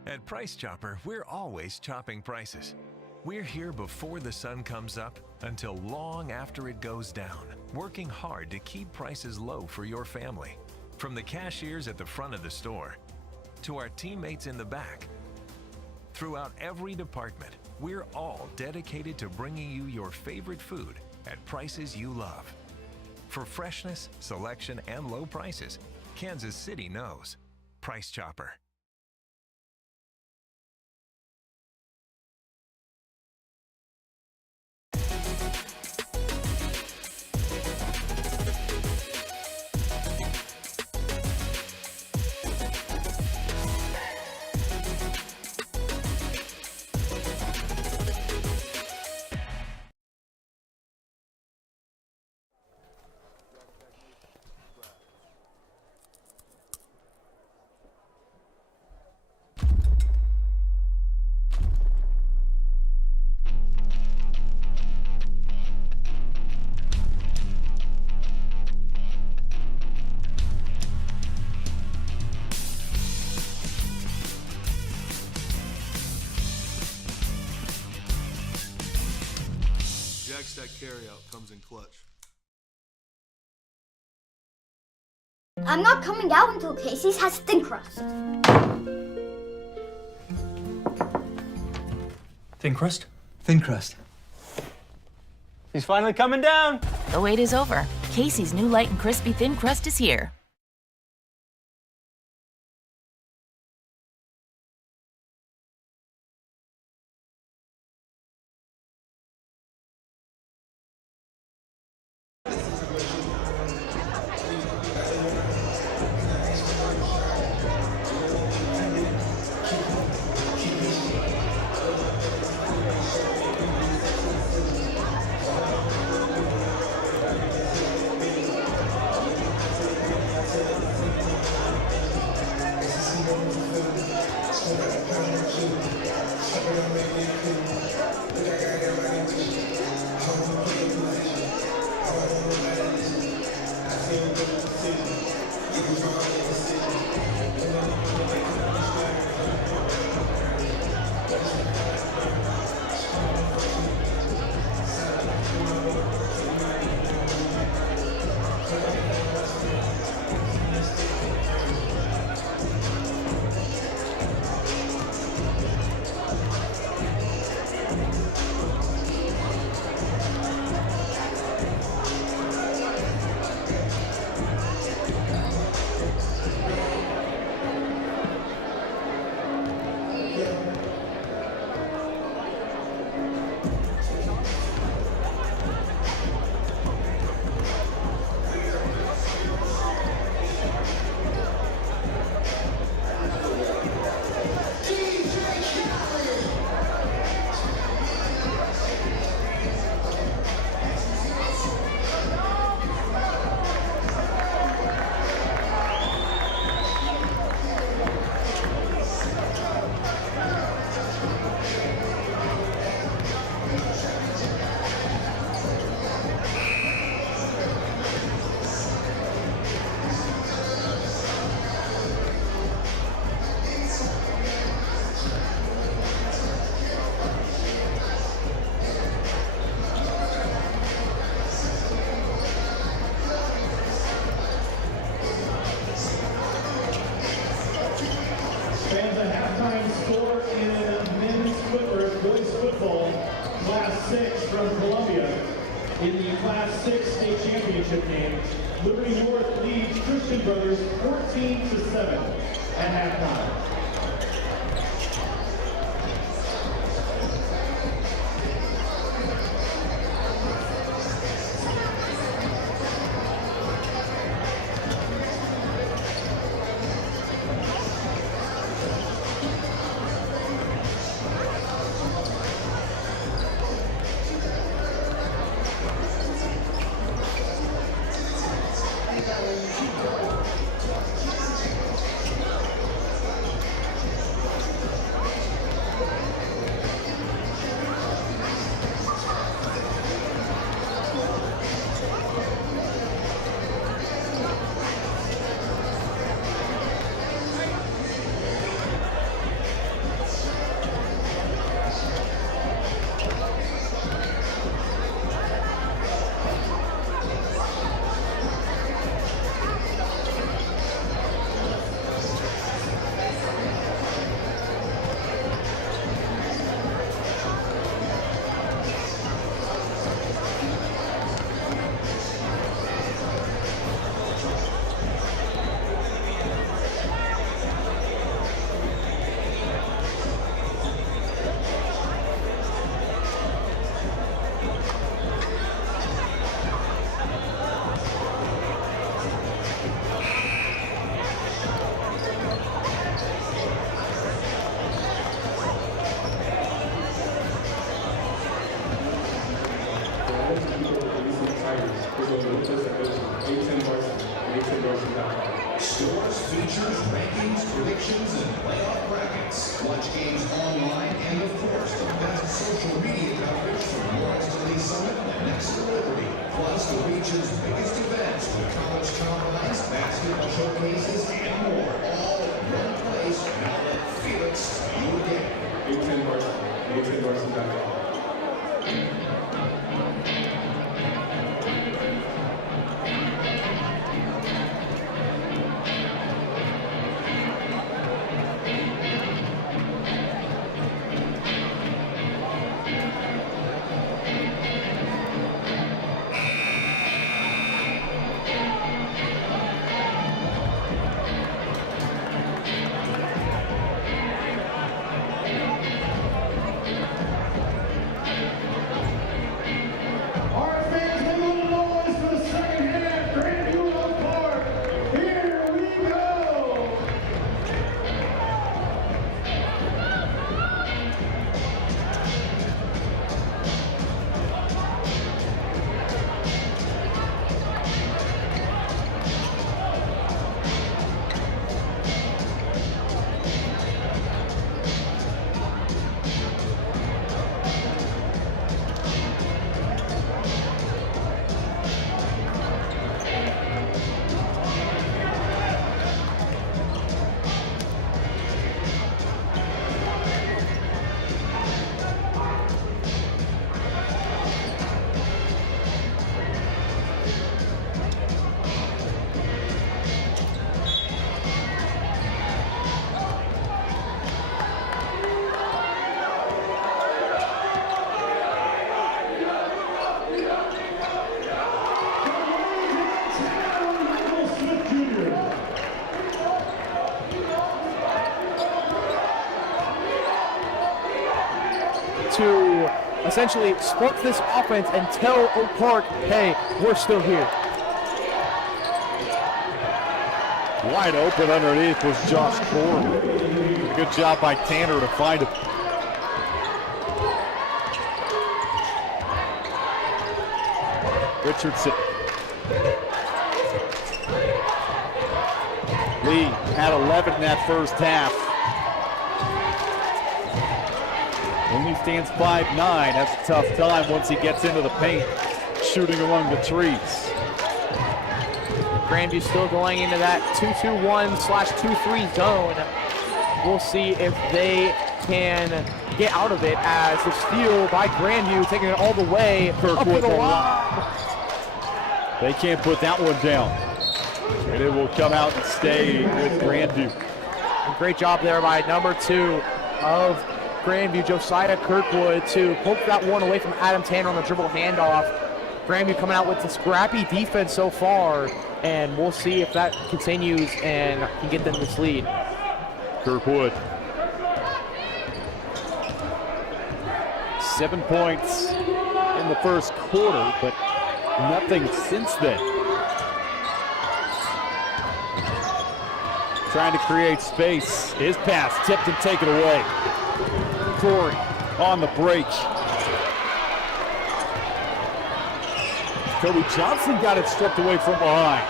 At Price Chopper, we're always chopping prices. We're here before the sun comes up until long after it goes down, working hard to keep prices low for your family. From the cashiers at the front of the store to our teammates in the back. Throughout every department, we're all dedicated to bringing you your favorite food at prices you love. For freshness, selection, and low prices, Kansas City knows Price Chopper. Jack's that carryout comes in clutch. I'm not coming out until Casey's has thin crust. Thin crust? Thin crust. He's finally coming down. The wait is over. Casey's new light and crispy thin crust is here. Fans, a halftime score in boys football, Class 6 from Columbia. In the Class 6 state championship game, Liberty North leads Christian Brothers 14-7 at halftime. Scores, features, rankings, predictions, and playoff brackets. Watch games online and, of course, the best social media coverage from Lawrence to Lee Summit and next to Liberty. Plus, the region's biggest events with college combines, basketball showcases, and more. All in one place. Now let Felix tell you again. A10 Varsity. A10Varsity.com. to essentially spark this offense and tell Oak Park, hey, we're still here. Wide open underneath was Josh Corey. Good job by Tanner to find him. Richardson. Lee had 11 in that first half. Only stands 5'9". That's a tough time once he gets into the paint, shooting among the trees. Grandview still going into that 2-2-1/2-3 zone. We'll see if they can get out of it as the steal by Grandview, taking it all the way up to the line. They can't put that one down. And it will come out and stay with Grandview. A great job there by number 2 of Grandview, Josiah Kirkwood, to poke that one away from Adam Tanner on the dribble handoff. Grandview coming out with the scrappy defense so far, and we'll see if that continues and can get them this lead. Kirkwood. 7 points in the first quarter, but nothing since then. Trying to create space. His pass tipped and taken away. Corey on the break. Kobe Johnson got it stripped away from behind.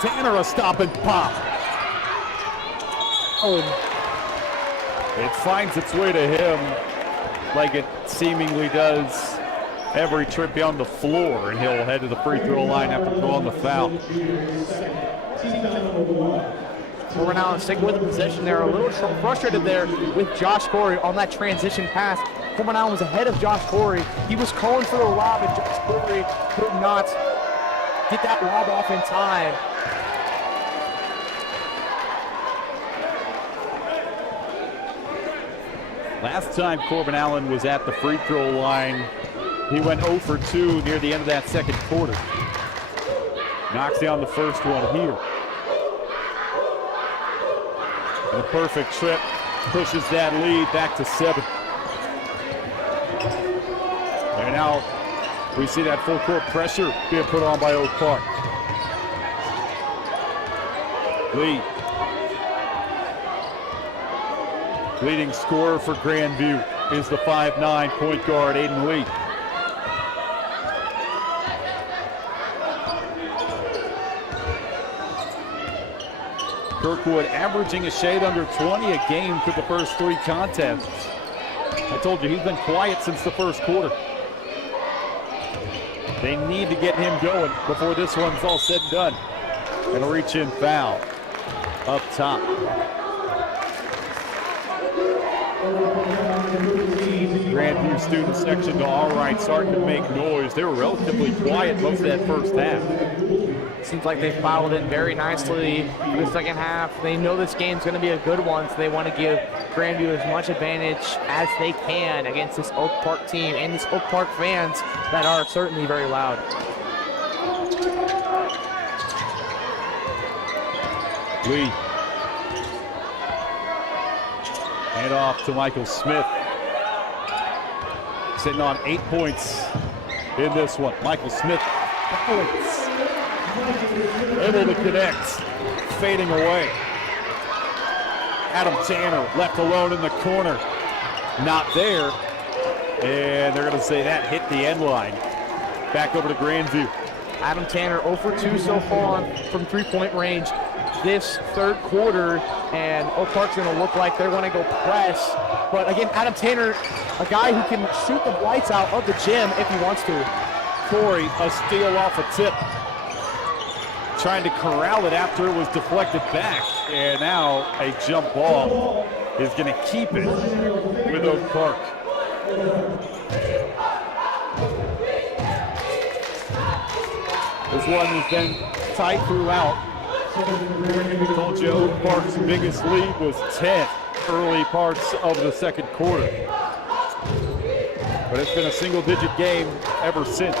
Tanner a stop and pop. It finds its way to him like it seemingly does every trip down the floor, and he'll head to the free throw line after throwing the foul. Corbin Allen sticking with the possession there, a little frustrated there with Josh Corey on that transition pass. Corbin Allen was ahead of Josh Corey. He was calling for the lob, and Josh Corey could not get that lob off in time. Last time Corbin Allen was at the free throw line, he went 0 for 2 near the end of that second quarter. Knocks down the first one here. And a perfect trip pushes that lead back to 7. And now we see that full court pressure being put on by Oak Park. Lee. Leading scorer for Grandview is the 5'9" point guard, Aiden Lee. Kirkwood averaging a shade under 20 a game for the first 3 contests. I told you he's been quiet since the first quarter. They need to get him going before this one's all said and done. And a reach-in foul up top. Grandview student section to all right, starting to make noise. They were relatively quiet most of that first half. Seems like they've fouled in very nicely for the second half. They know this game's going to be a good one, so they want to give Grandview as much advantage as they can against this Oak Park team and these Oak Park fans that are certainly very loud. Lee. Hand off to Michael Smith. Sitting on 8 points in this one. Michael Smith able to connect, fading away. Adam Tanner left alone in the corner. Not there. And they're going to say that hit the end line. Back over to Grandview. Adam Tanner 0 for 2 so far from three-point range this third quarter, and Oak Park's going to look like they're going to go press. But again, Adam Tanner, a guy who can shoot the lights out of the gym if he wants to. Corey, a steal off a tip. Trying to corral it after it was deflected back. And now a jump ball is going to keep it with Oak Park. This one has been tight throughout. Told you Oak Park's biggest lead was 10 early parts of the second quarter. But it's been a single-digit game ever since.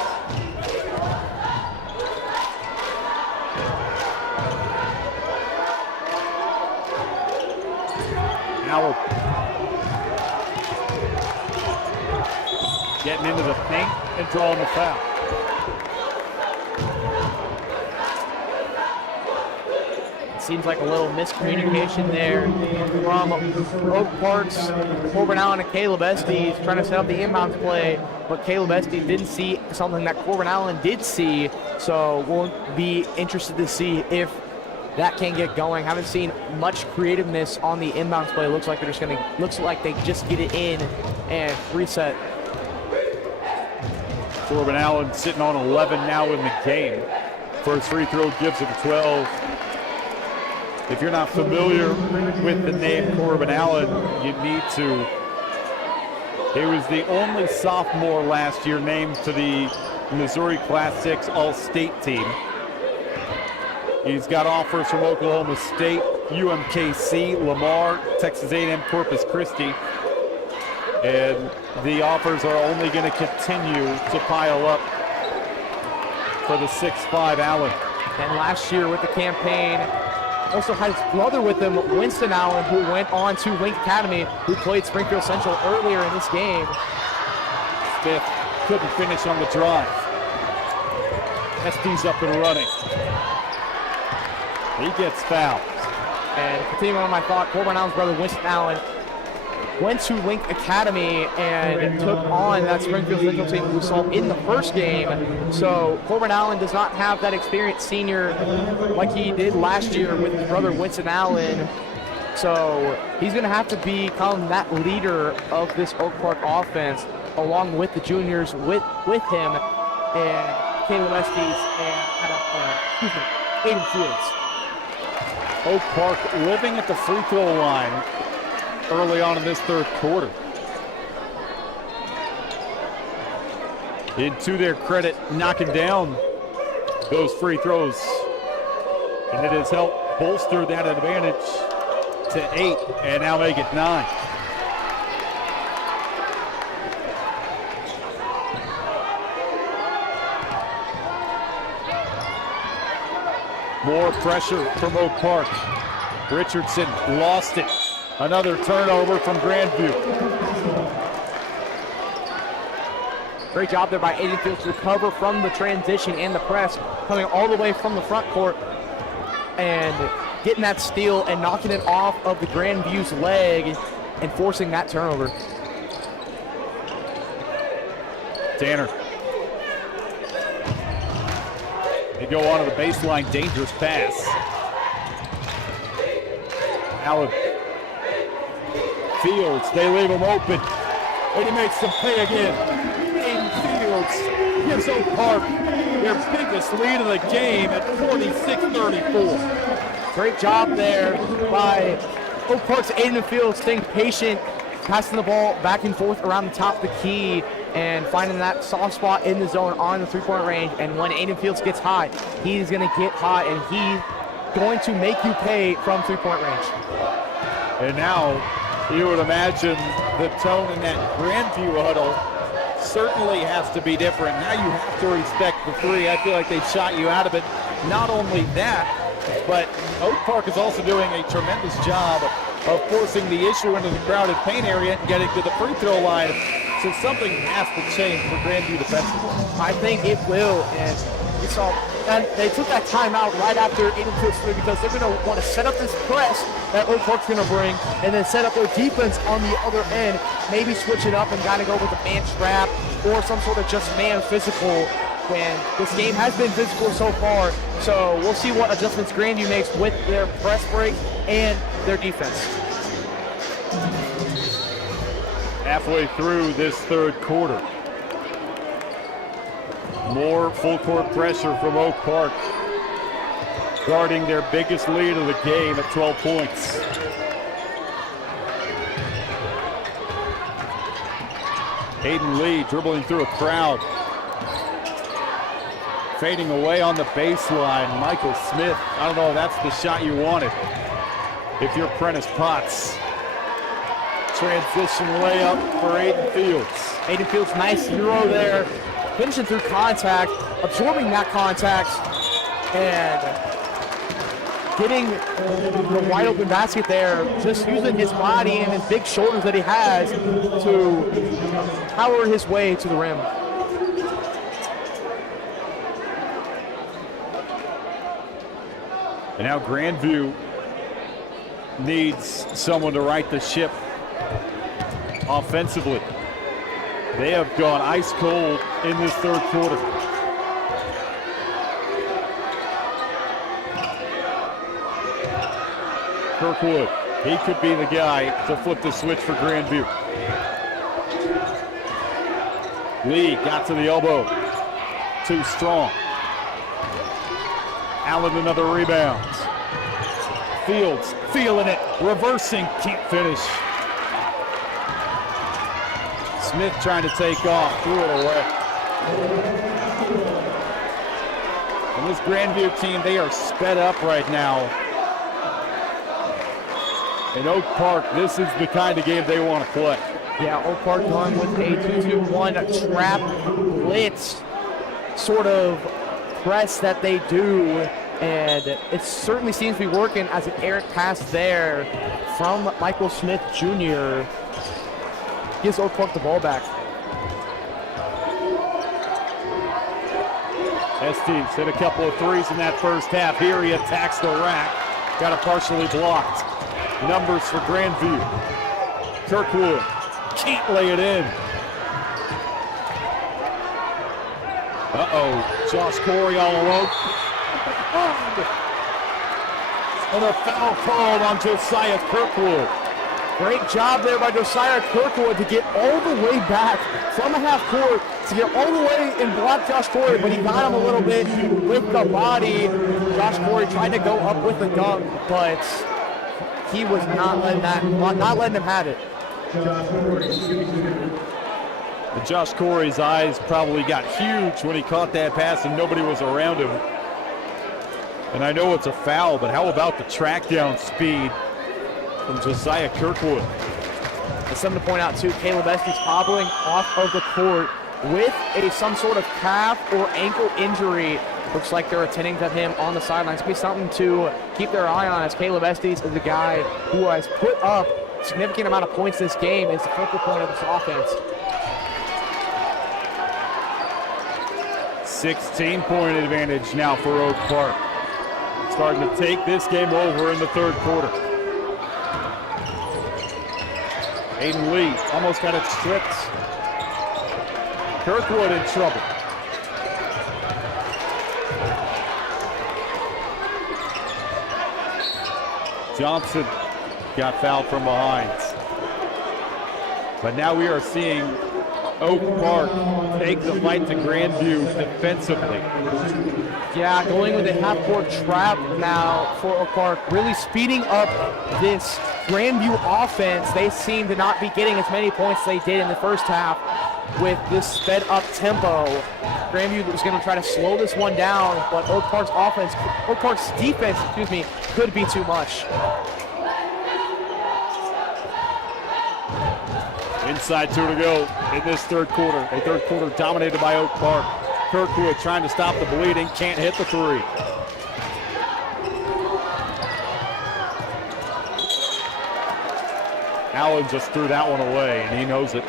Now getting into the paint and drawing the foul. Seems like a little miscommunication there from Oak Park's Corbin Allen and Caleb Estes trying to set up the inbounds play, but Caleb Estes didn't see something that Corbin Allen did see, so we'll be interested to see if that can get going. Haven't seen much creativeness on the inbounds play. Looks like they just get it in and reset. Corbin Allen sitting on 11 now in the game. First free throw gives him 12. If you're not familiar with the name Corbin Allen, you need to. He was the only sophomore last year named to the Missouri Class 6 All-State team. He's got offers from Oklahoma State, UMKC, Lamar, Texas A&M Corpus Christi. And the offers are only going to continue to pile up for the 6'5" Allen. And last year with the campaign, also had his brother with him, Winston Allen, who went on to Link Academy, who played Springfield Central earlier in this game. Smith couldn't finish on the drive. Estes up and running. He gets fouled. And continuing on my thought, Corbin Allen's brother, Winston Allen, went to Link Academy and took on that Springfield Central team we saw in the first game. So Corbin Allen does not have that experienced senior like he did last year with his brother Winston Allen. So he's going to have to become that leader of this Oak Park offense, along with the juniors with him and Caleb Estes and Aiden Fields. Oak Park living at the free throw line early on in this third quarter. And to their credit, knocking down those free throws. And it has helped bolster that advantage to 8 and now make it 9. More pressure from Oak Park. Richardson lost it. Another turnover from Grandview. Great job there by Aiden Fields to recover from the transition and the press, coming all the way from the front court and getting that steal and knocking it off of the Grandview's leg and forcing that turnover. Tanner. They go on to the baseline, dangerous pass. Allen. Fields, they leave him open. And he makes the play again. Aiden Fields gives Oak Park their biggest lead of the game at 46-34. Great job there by Oak Park's Aiden Fields, staying patient, passing the ball back and forth around the top of the key and finding that soft spot in the zone on the three-point range. And when Aiden Fields gets hot, he's going to get hot and he's going to make you pay from three-point range. And now you would imagine the tone in that Grandview huddle certainly has to be different. Now you have to respect the three. I feel like they shot you out of it. Not only that, but Oak Park is also doing a tremendous job of forcing the issue into the crowded paint area and getting to the free throw line. So something has to change for Grandview defensively. I think it will, and you saw, and they took that timeout right after Aiden Fields threw because they're going to want to set up this press that Oak Park's going to bring and then set up their defense on the other end, maybe switch it up and got to go with a man strap or some sort of just man physical. And this game has been physical so far, so we'll see what adjustments Grandview makes with their press break and their defense. Halfway through this third quarter. More full court pressure from Oak Park, guarding their biggest lead of the game at 12 points. Hayden Lee dribbling through a crowd. Fading away on the baseline, Michael Smith. I don't know if that's the shot you wanted if you're Prentice Potts. Transition layup for Aiden Fields. Aiden Fields, nice euro there. Finishing through contact, absorbing that contact, and getting the wide open basket there, just using his body and his big shoulders that he has to power his way to the rim. And now Grandview needs someone to right the ship offensively. They have gone ice cold in this third quarter. Kirkwood, he could be the guy to flip the switch for Grandview. Lee got to the elbow, too strong. Allen another rebound. Fields feeling it, reversing, can't finish. Smith trying to take off, threw it away. And this Grandview team, they are sped up right now. In Oak Park, this is the kind of game they want to play. Yeah, Oak Park going with a 2-2-1 trap blitz sort of press that they do, and it certainly seems to be working as an errant pass there from Michael Smith Jr. Gives Oak Park the ball back. Estes hit a couple of threes in that first half. Here he attacks the rack. Got it partially blocked. Numbers for Grandview. Kirkwood can't lay it in. Uh-oh, Josh Corey all alone. And a foul called on Josiah Kirkwood. Great job there by Josiah Kirkwood to get all the way back from a half court to get all the way and block Josh Corey, but he got him a little bit with the body. Josh Corey tried to go up with the dunk, but he was not letting him have it. And Josh Corey's eyes probably got huge when he caught that pass and nobody was around him. And I know it's a foul, but how about the track down speed from Josiah Kirkwood? And something to point out too, Caleb Estes hobbling off of the court with some sort of calf or ankle injury. Looks like they're attending to him on the sidelines. Could be something to keep their eye on, as Caleb Estes is the guy who has put up a significant amount of points this game, is the focal point of this offense. 16-point advantage now for Oak Park. Starting to take this game over in the third quarter. Aiden Lee almost got it stripped. Kirkwood in trouble. Johnson got fouled from behind. But now we are seeing Oak Park take the fight to Grandview defensively. Yeah, going with a half-court trap now for Oak Park, really speeding up this Grandview offense. They seem to not be getting as many points as they did in the first half with this sped-up tempo. Grandview was going to try to slow this one down, but Oak Park's defense, could be too much. Inside 2 to go in this third quarter. A third quarter dominated by Oak Park. Kirkwood trying to stop the bleeding, can't hit the three. Allen just threw that one away, and he knows it.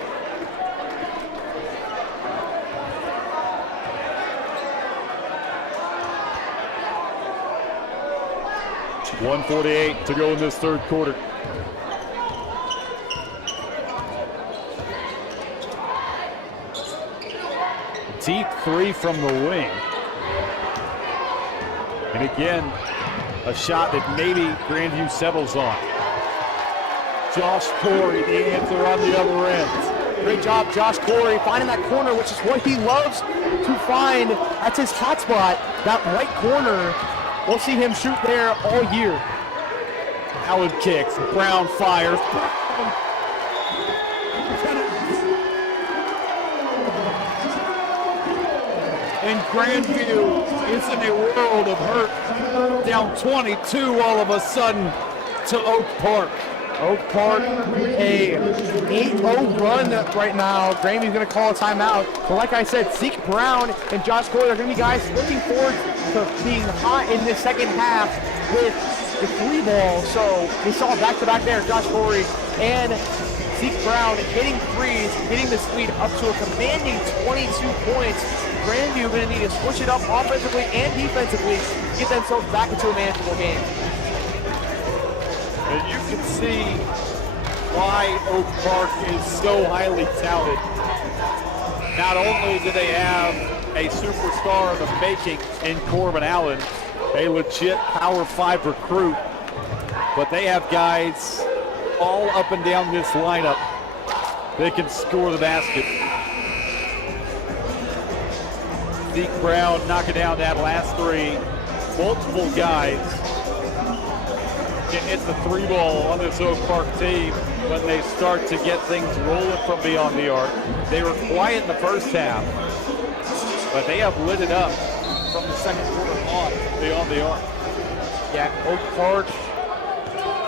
.148 to go in this third quarter. Deep three from the wing. And again, a shot that maybe Grandview settles on. Josh Corey, the answer on the other end. Great job, Josh Corey, finding that corner, which is what he loves to find. That's his hot spot, that right corner. We'll see him shoot there all year. Allen kicks, Brown fires. And Grandview is in a world of hurt. Down 22 all of a sudden to Oak Park. Oak Park, a 8-0 run right now. Grandview's going to call a timeout. But like I said, Zeke Brown and Josh Corey are going to be guys looking forward to being hot in the second half with the three ball. So we saw back-to-back there, Josh Corey and Zeke Brown hitting threes, getting this lead up to a commanding 22 points. Grandview going to need to switch it up offensively and defensively to get themselves back into a manageable game. And you can see why Oak Park is so highly touted. Not only do they have a superstar of the making in Corbin Allen, a legit Power 5 recruit, but they have guys all up and down this lineup that can score the basket. Zeke Brown knocking down that last three. Multiple guys can hit the three ball on this Oak Park team when they start to get things rolling from beyond the arc. They were quiet in the first half, but they have lit it up from the second quarter on beyond the arc. Yeah, Oak Park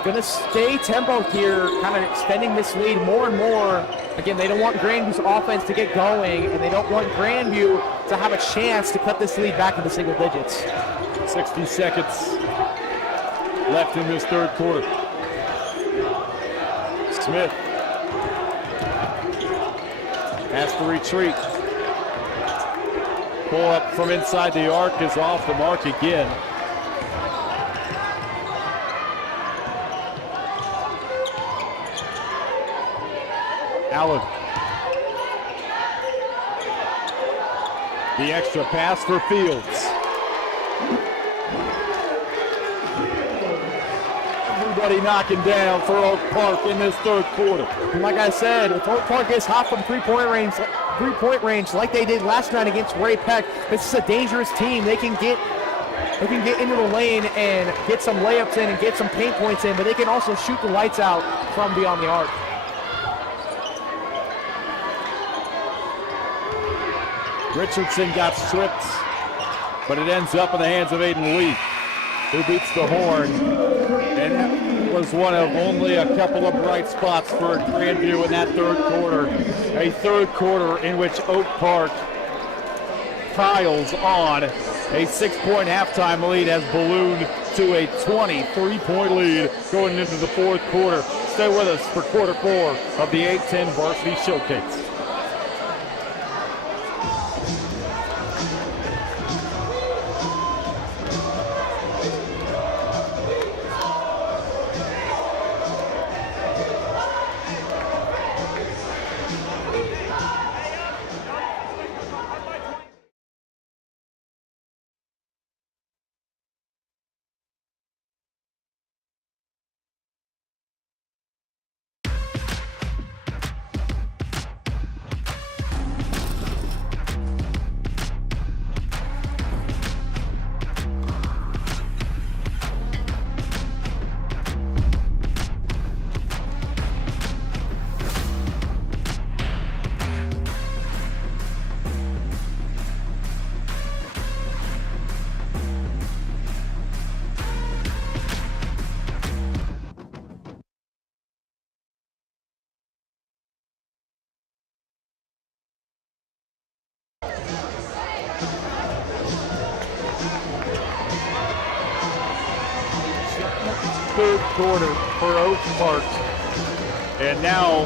gonna stay tempo here, kind of extending this lead more and more. Again, they don't want Grandview's offense to get going, and they don't want Grandview to have a chance to cut this lead back into single digits. 60 seconds left in this third quarter. Smith has to retreat. Pull up from inside the arc is off the mark again. Allen. The extra pass for Fields. Everybody knocking down for Oak Park in this third quarter. And like I said, if Oak Park gets hot from three-point range like they did last night against Ray Peck, this is a dangerous team. They can get into the lane and get some layups in and get some paint points in, but they can also shoot the lights out from beyond the arc. Richardson got stripped, but it ends up in the hands of Aiden Lee, who beats the horn. And that was one of only a couple of bright spots for Grandview in that third quarter. A third quarter in which Oak Park piles on. A 6-point halftime lead has ballooned to a 23-point lead going into the fourth quarter. Stay with us for quarter four of the 8-10 Varsity Showcase. Third quarter for Oak Park, and now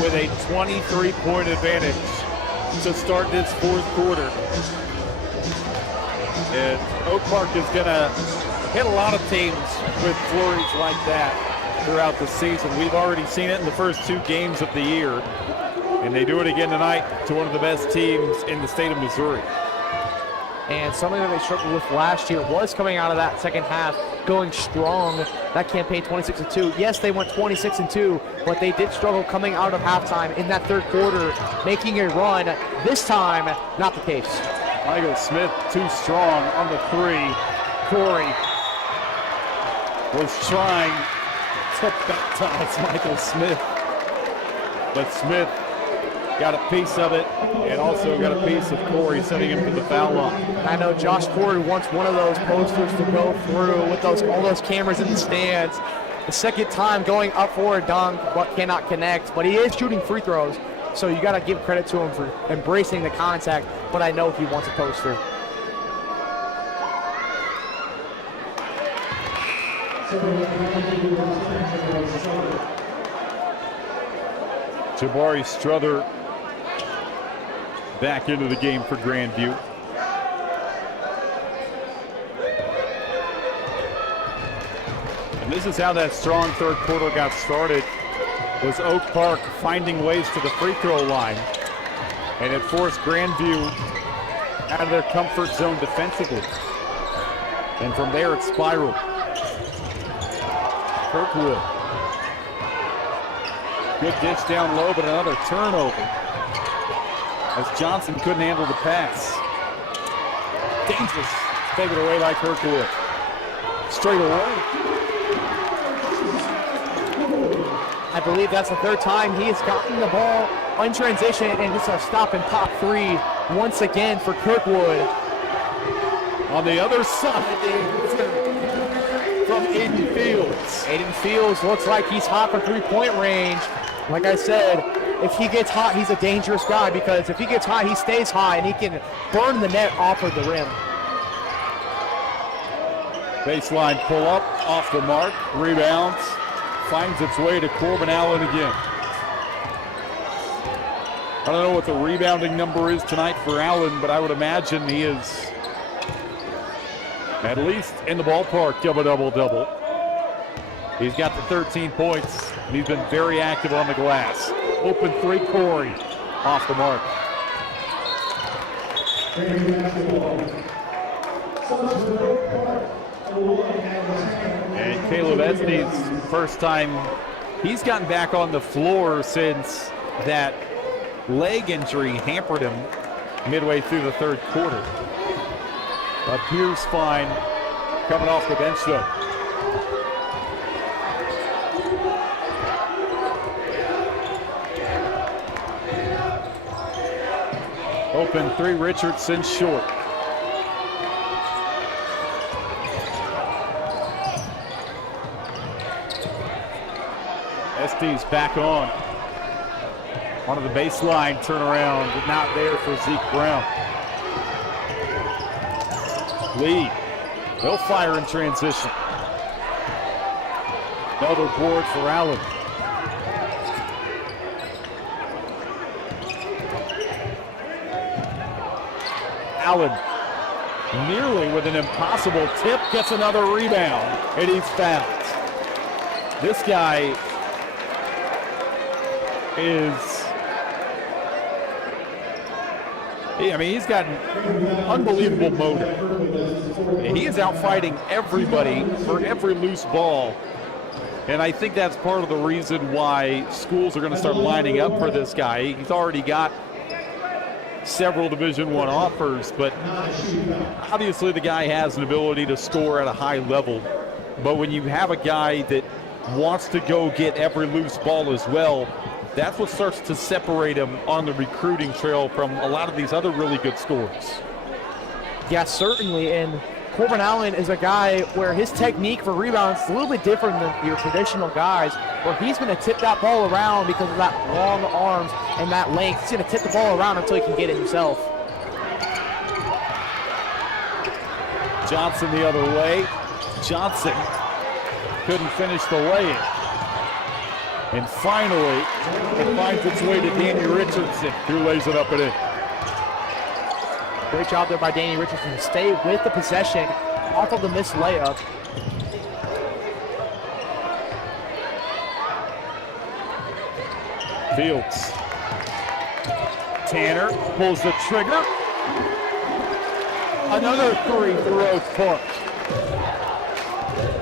with a 23-point advantage to start this fourth quarter. And Oak Park is going to hit a lot of teams with flurries like that throughout the season. We've already seen it in the first two games of the year, and they do it again tonight to one of the best teams in the state of Missouri. And something that they struggled with last year was coming out of that second half, going strong. That campaign 26-2. Yes, they went 26-2, but they did struggle coming out of halftime in that third quarter, making a run. This time, not the case. Michael Smith too strong on the three. Corey was trying to baptize Michael Smith, but Smith got a piece of it and also got a piece of Corey sending him to the foul line. I know Josh Ford wants one of those posters to go through with all those cameras in the stands. The second time going up for a dunk, but cannot connect. But he is shooting free throws, so you got to give credit to him for embracing the contact. But I know he wants a poster. Jabari Strother back into the game for Grandview. And this is how that strong third quarter got started, was Oak Park finding ways to the free throw line. And it forced Grandview out of their comfort zone defensively. And from there it spiraled. Kirkwood. Good dish down low, but another turnover as Johnson couldn't handle the pass. Dangerous. Take it away by Kirkwood. Straight away. I believe that's the third time he has gotten the ball in transition, and it's a stop and pop three once again for Kirkwood. On the other side, from Aiden Fields. Aiden Fields looks like he's hot for three-point range. Like I said, if he gets hot, he's a dangerous guy, because if he gets hot, he stays high and he can burn the net off of the rim. Baseline pull up, off the mark, rebounds, finds its way to Corbin Allen again. I don't know what the rebounding number is tonight for Allen, but I would imagine he is at least in the ballpark of a double-double. He's got the 13 points, and he's been very active on the glass. Open three, Corey, off the mark. And Caleb Estes, first time he's gotten back on the floor since that leg injury hampered him midway through the third quarter. Appears fine, coming off the bench though. Open three, Richardson short. Estes back on. Onto the baseline, turnaround, but not there for Zeke Brown. Lee, they'll fire in transition. Another board for Allen. Allen, nearly with an impossible tip, gets another rebound, and he's fouled. This guy is, he's got an unbelievable motor. And he is out fighting everybody for every loose ball. And I think that's part of the reason why schools are going to start lining up for this guy. He's already got several Division I offers, but obviously the guy has an ability to score at a high level. But when you have a guy that wants to go get every loose ball as well, that's what starts to separate him on the recruiting trail from a lot of these other really good scorers. Yeah, certainly. And Corbin Allen is a guy where his technique for rebounds is a little bit different than your traditional guys, where he's going to tip that ball around because of that long arms and that length. He's going to tip the ball around until he can get it himself. Johnson the other way. Johnson couldn't finish the lay-in. And finally, it finds its way to Danny Richardson, who lays it up and in. Great job there by Danny Richardson to stay with the possession off of the missed layup. Fields. Tanner pulls the trigger. Another three for Oak Park.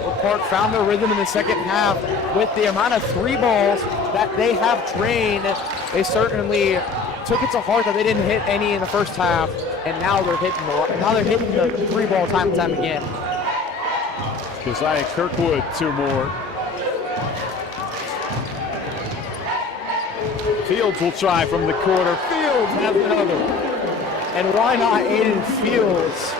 Oak Park found their rhythm in the second half with the amount of three balls that they have drained. They certainly took it to heart that they didn't hit any in the first half, and now they're hitting the three ball time and time again. Josiah Kirkwood, two more. Fields will try from the corner. Fields has another. And why not Aiden Fields?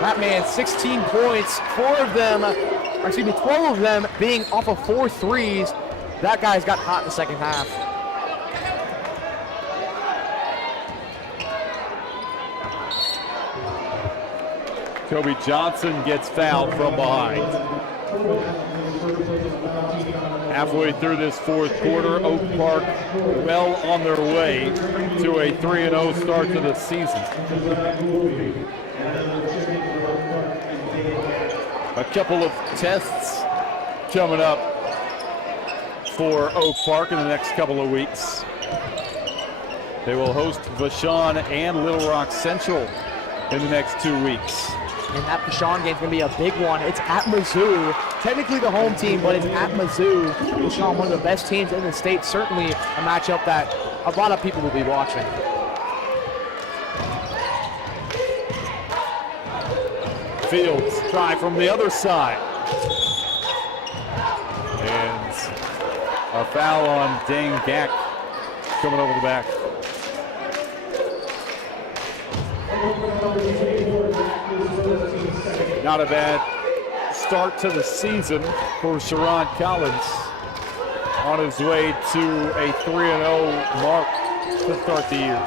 That man, 16 points, 12 of them being off of 4 threes. That guy's got hot in the second half. Kobe Johnson gets fouled from behind. Halfway through this fourth quarter, Oak Park well on their way to a 3-0 start to the season. A couple of tests coming up for Oak Park in the next couple of weeks. They will host Vashon and Little Rock Central in the next 2 weeks. And that Vashon game is going to be a big one. It's at Mizzou. Technically the home team, but it's at Mizzou. Vashon, one of the best teams in the state. Certainly a matchup that a lot of people will be watching. Fields try from the other side. And a foul on Dane Gack coming over the back. Not a bad start to the season for Sharon Collins, on his way to a 3-0 mark to start the year.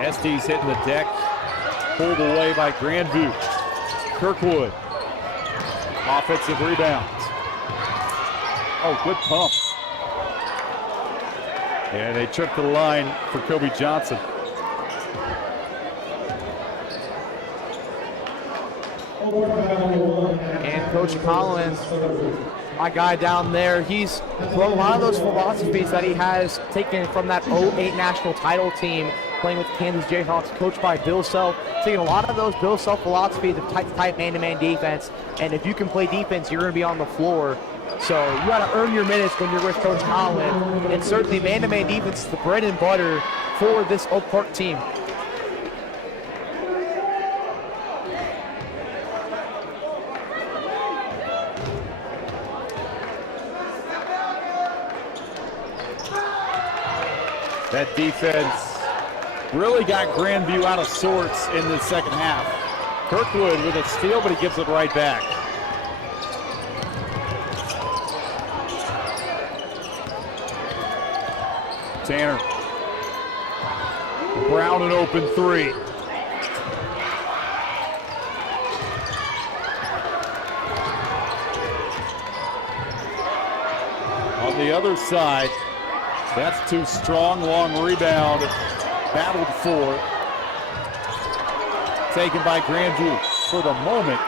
Estes hitting the deck, pulled away by Grandview. Kirkwood, offensive rebound. Oh, good pump. And they tripped the line for Kobe Johnson. And Coach Collins, my guy down there, he's brought a lot of those philosophies that he has taken from that 08 national title team, playing with the Kansas Jayhawks, coached by Bill Self, taking a lot of those Bill Self philosophies of tight man-to-man defense. And if you can play defense, you're going to be on the floor. So you got to earn your minutes when you're with Coach Collins. And certainly man-to-man defense is the bread and butter for this Oak Park team. That defense really got Grandview out of sorts in the second half. Kirkwood with a steal, but he gives it right back. Tanner. Brown an open three. On the other side, that's too strong. Long rebound, battled for. Taken by Grandview for the moment.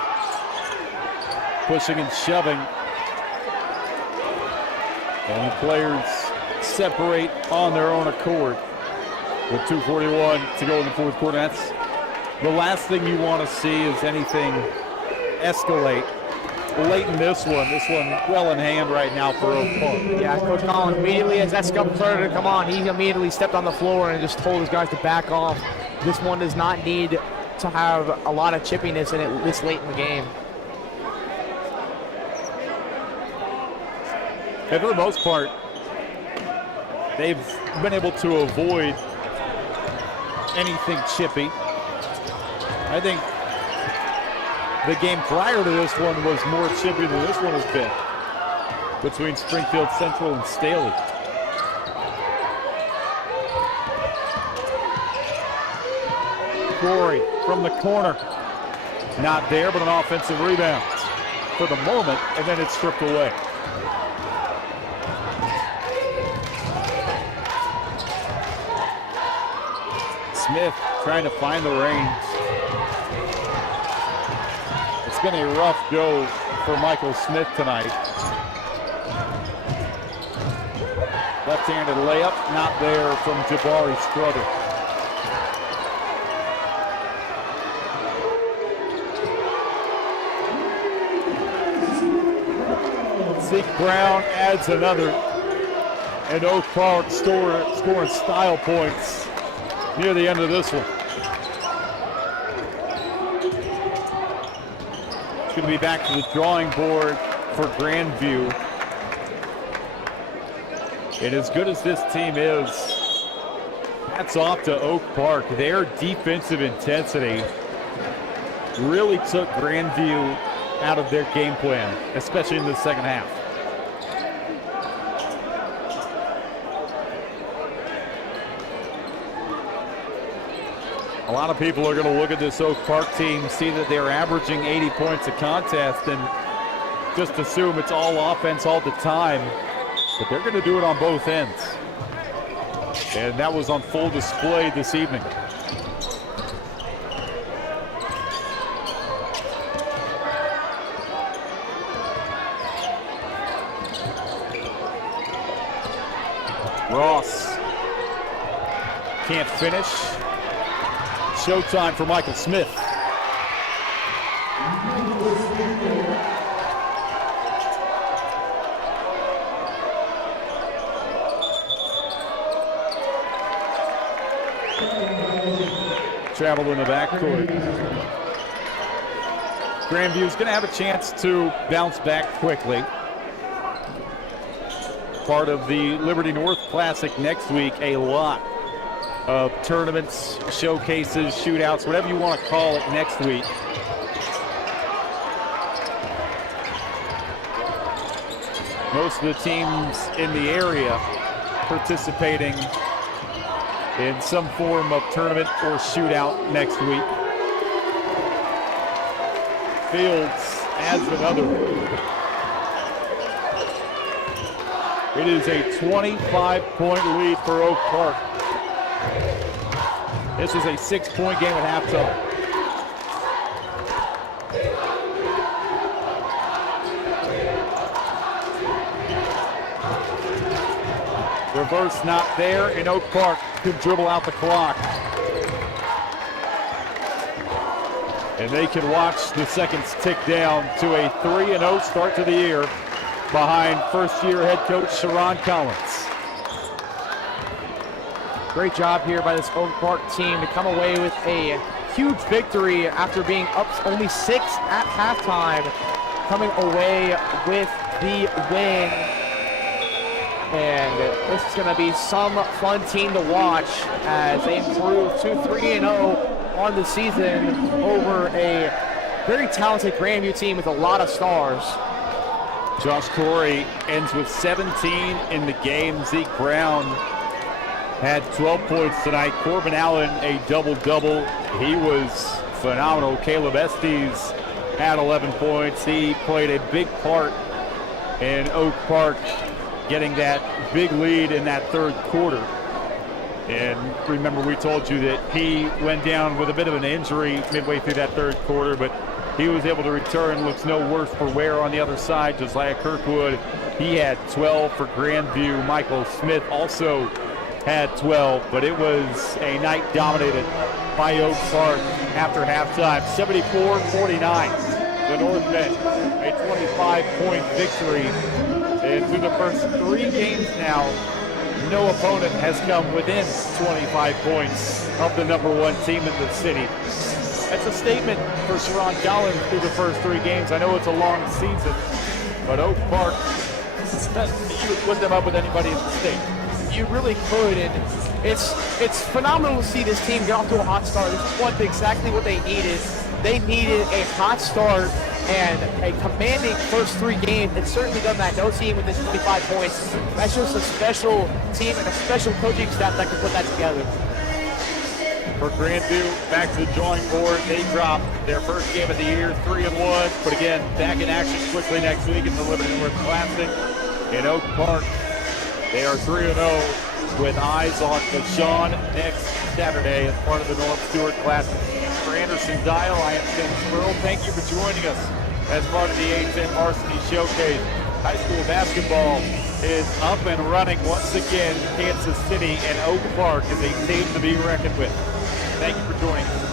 Pushing and shoving. And the players separate on their own accord with 2:41 to go in the fourth quarter. That's the last thing you want to see is anything escalate late in this one. This one well in hand right now for Oak Park. Yeah, Coach Collins immediately, as that scuffle started to come on, he immediately stepped on the floor and just told his guys to back off. This one does not need to have a lot of chippiness in it this late in the game. And for the most part, they've been able to avoid anything chippy. I think the game prior to this one was more chippy than this one has been between Springfield Central and Staley. Corey from the corner. Not there, but an offensive rebound for the moment, and then it's stripped away. Smith trying to find the range. It's been a rough go for Michael Smith tonight. Left-handed layup, not there from Jabari Strother. Zeke Brown adds another, and Oak Park scoring style points near the end of this one. It's going to be back to the drawing board for Grandview. And as good as this team is, hats off to Oak Park. Their defensive intensity really took Grandview out of their game plan, especially in the second half. A lot of people are going to look at this Oak Park team, see that they're averaging 80 points a contest, and just assume it's all offense all the time. But they're going to do it on both ends. And that was on full display this evening. Ross can't finish. Showtime for Michael Smith. Travel in the backcourt. Grandview's going to have a chance to bounce back quickly. Part of the Liberty North Classic next week, a lot of tournaments, showcases, shootouts, whatever you want to call it next week. Most of the teams in the area participating in some form of tournament or shootout next week. Fields adds another one. It is a 25-point lead for Oak Park. This was a 6-point game at halftime. Reverse not there, and Oak Park could dribble out the clock. And they can watch the seconds tick down to a 3-0 start to the year behind first-year head coach Sharon Collins. Great job here by this Oak Park team to come away with a huge victory after being up only 6 at halftime, coming away with the win. And this is going to be some fun team to watch as they improve to 3-0 on the season over a very talented Grandview team with a lot of stars. Josh Corey ends with 17 in the game. Zeke Brown had 12 points tonight. Corbin Allen, a double-double. He was phenomenal. Caleb Estes had 11 points. He played a big part in Oak Park getting that big lead in that third quarter. And remember, we told you that he went down with a bit of an injury midway through that third quarter, but he was able to return. Looks no worse for wear on the other side. Josiah Kirkwood, he had 12 for Grandview. Michael Smith also had 12, but it was a night dominated by Oak Park after halftime. 74-49. The Northmen, a 25-point victory. And through the first 3 games now, no opponent has come within 25 points of the ¡1 team in the city. That's a statement for Sharon Collins through the first 3 games. I know it's a long season, but Oak Park, you would put them up with anybody in the state. You really could, and it's phenomenal to see this team get off to a hot start. This is exactly what they needed. They needed a hot start and a commanding first 3 games. It's certainly done that. No team with this 25 points. That's just a special team and a special coaching staff that can put that together. For Grandview, back to the drawing board. They dropped their first game of the year, 3-1. But again, back in action quickly next week in the Liberty North Classic in Oak Park. They are 3-0 with eyes on Deshaun next Saturday as part of the Norm Stewart Classic. For Anderson Dial, I am Tim Squirrel. Thank you for joining us as part of the A10 Varsity Showcase. High school basketball is up and running once again. Kansas City and Oak Park is a team to be reckoned with. Thank you for joining us.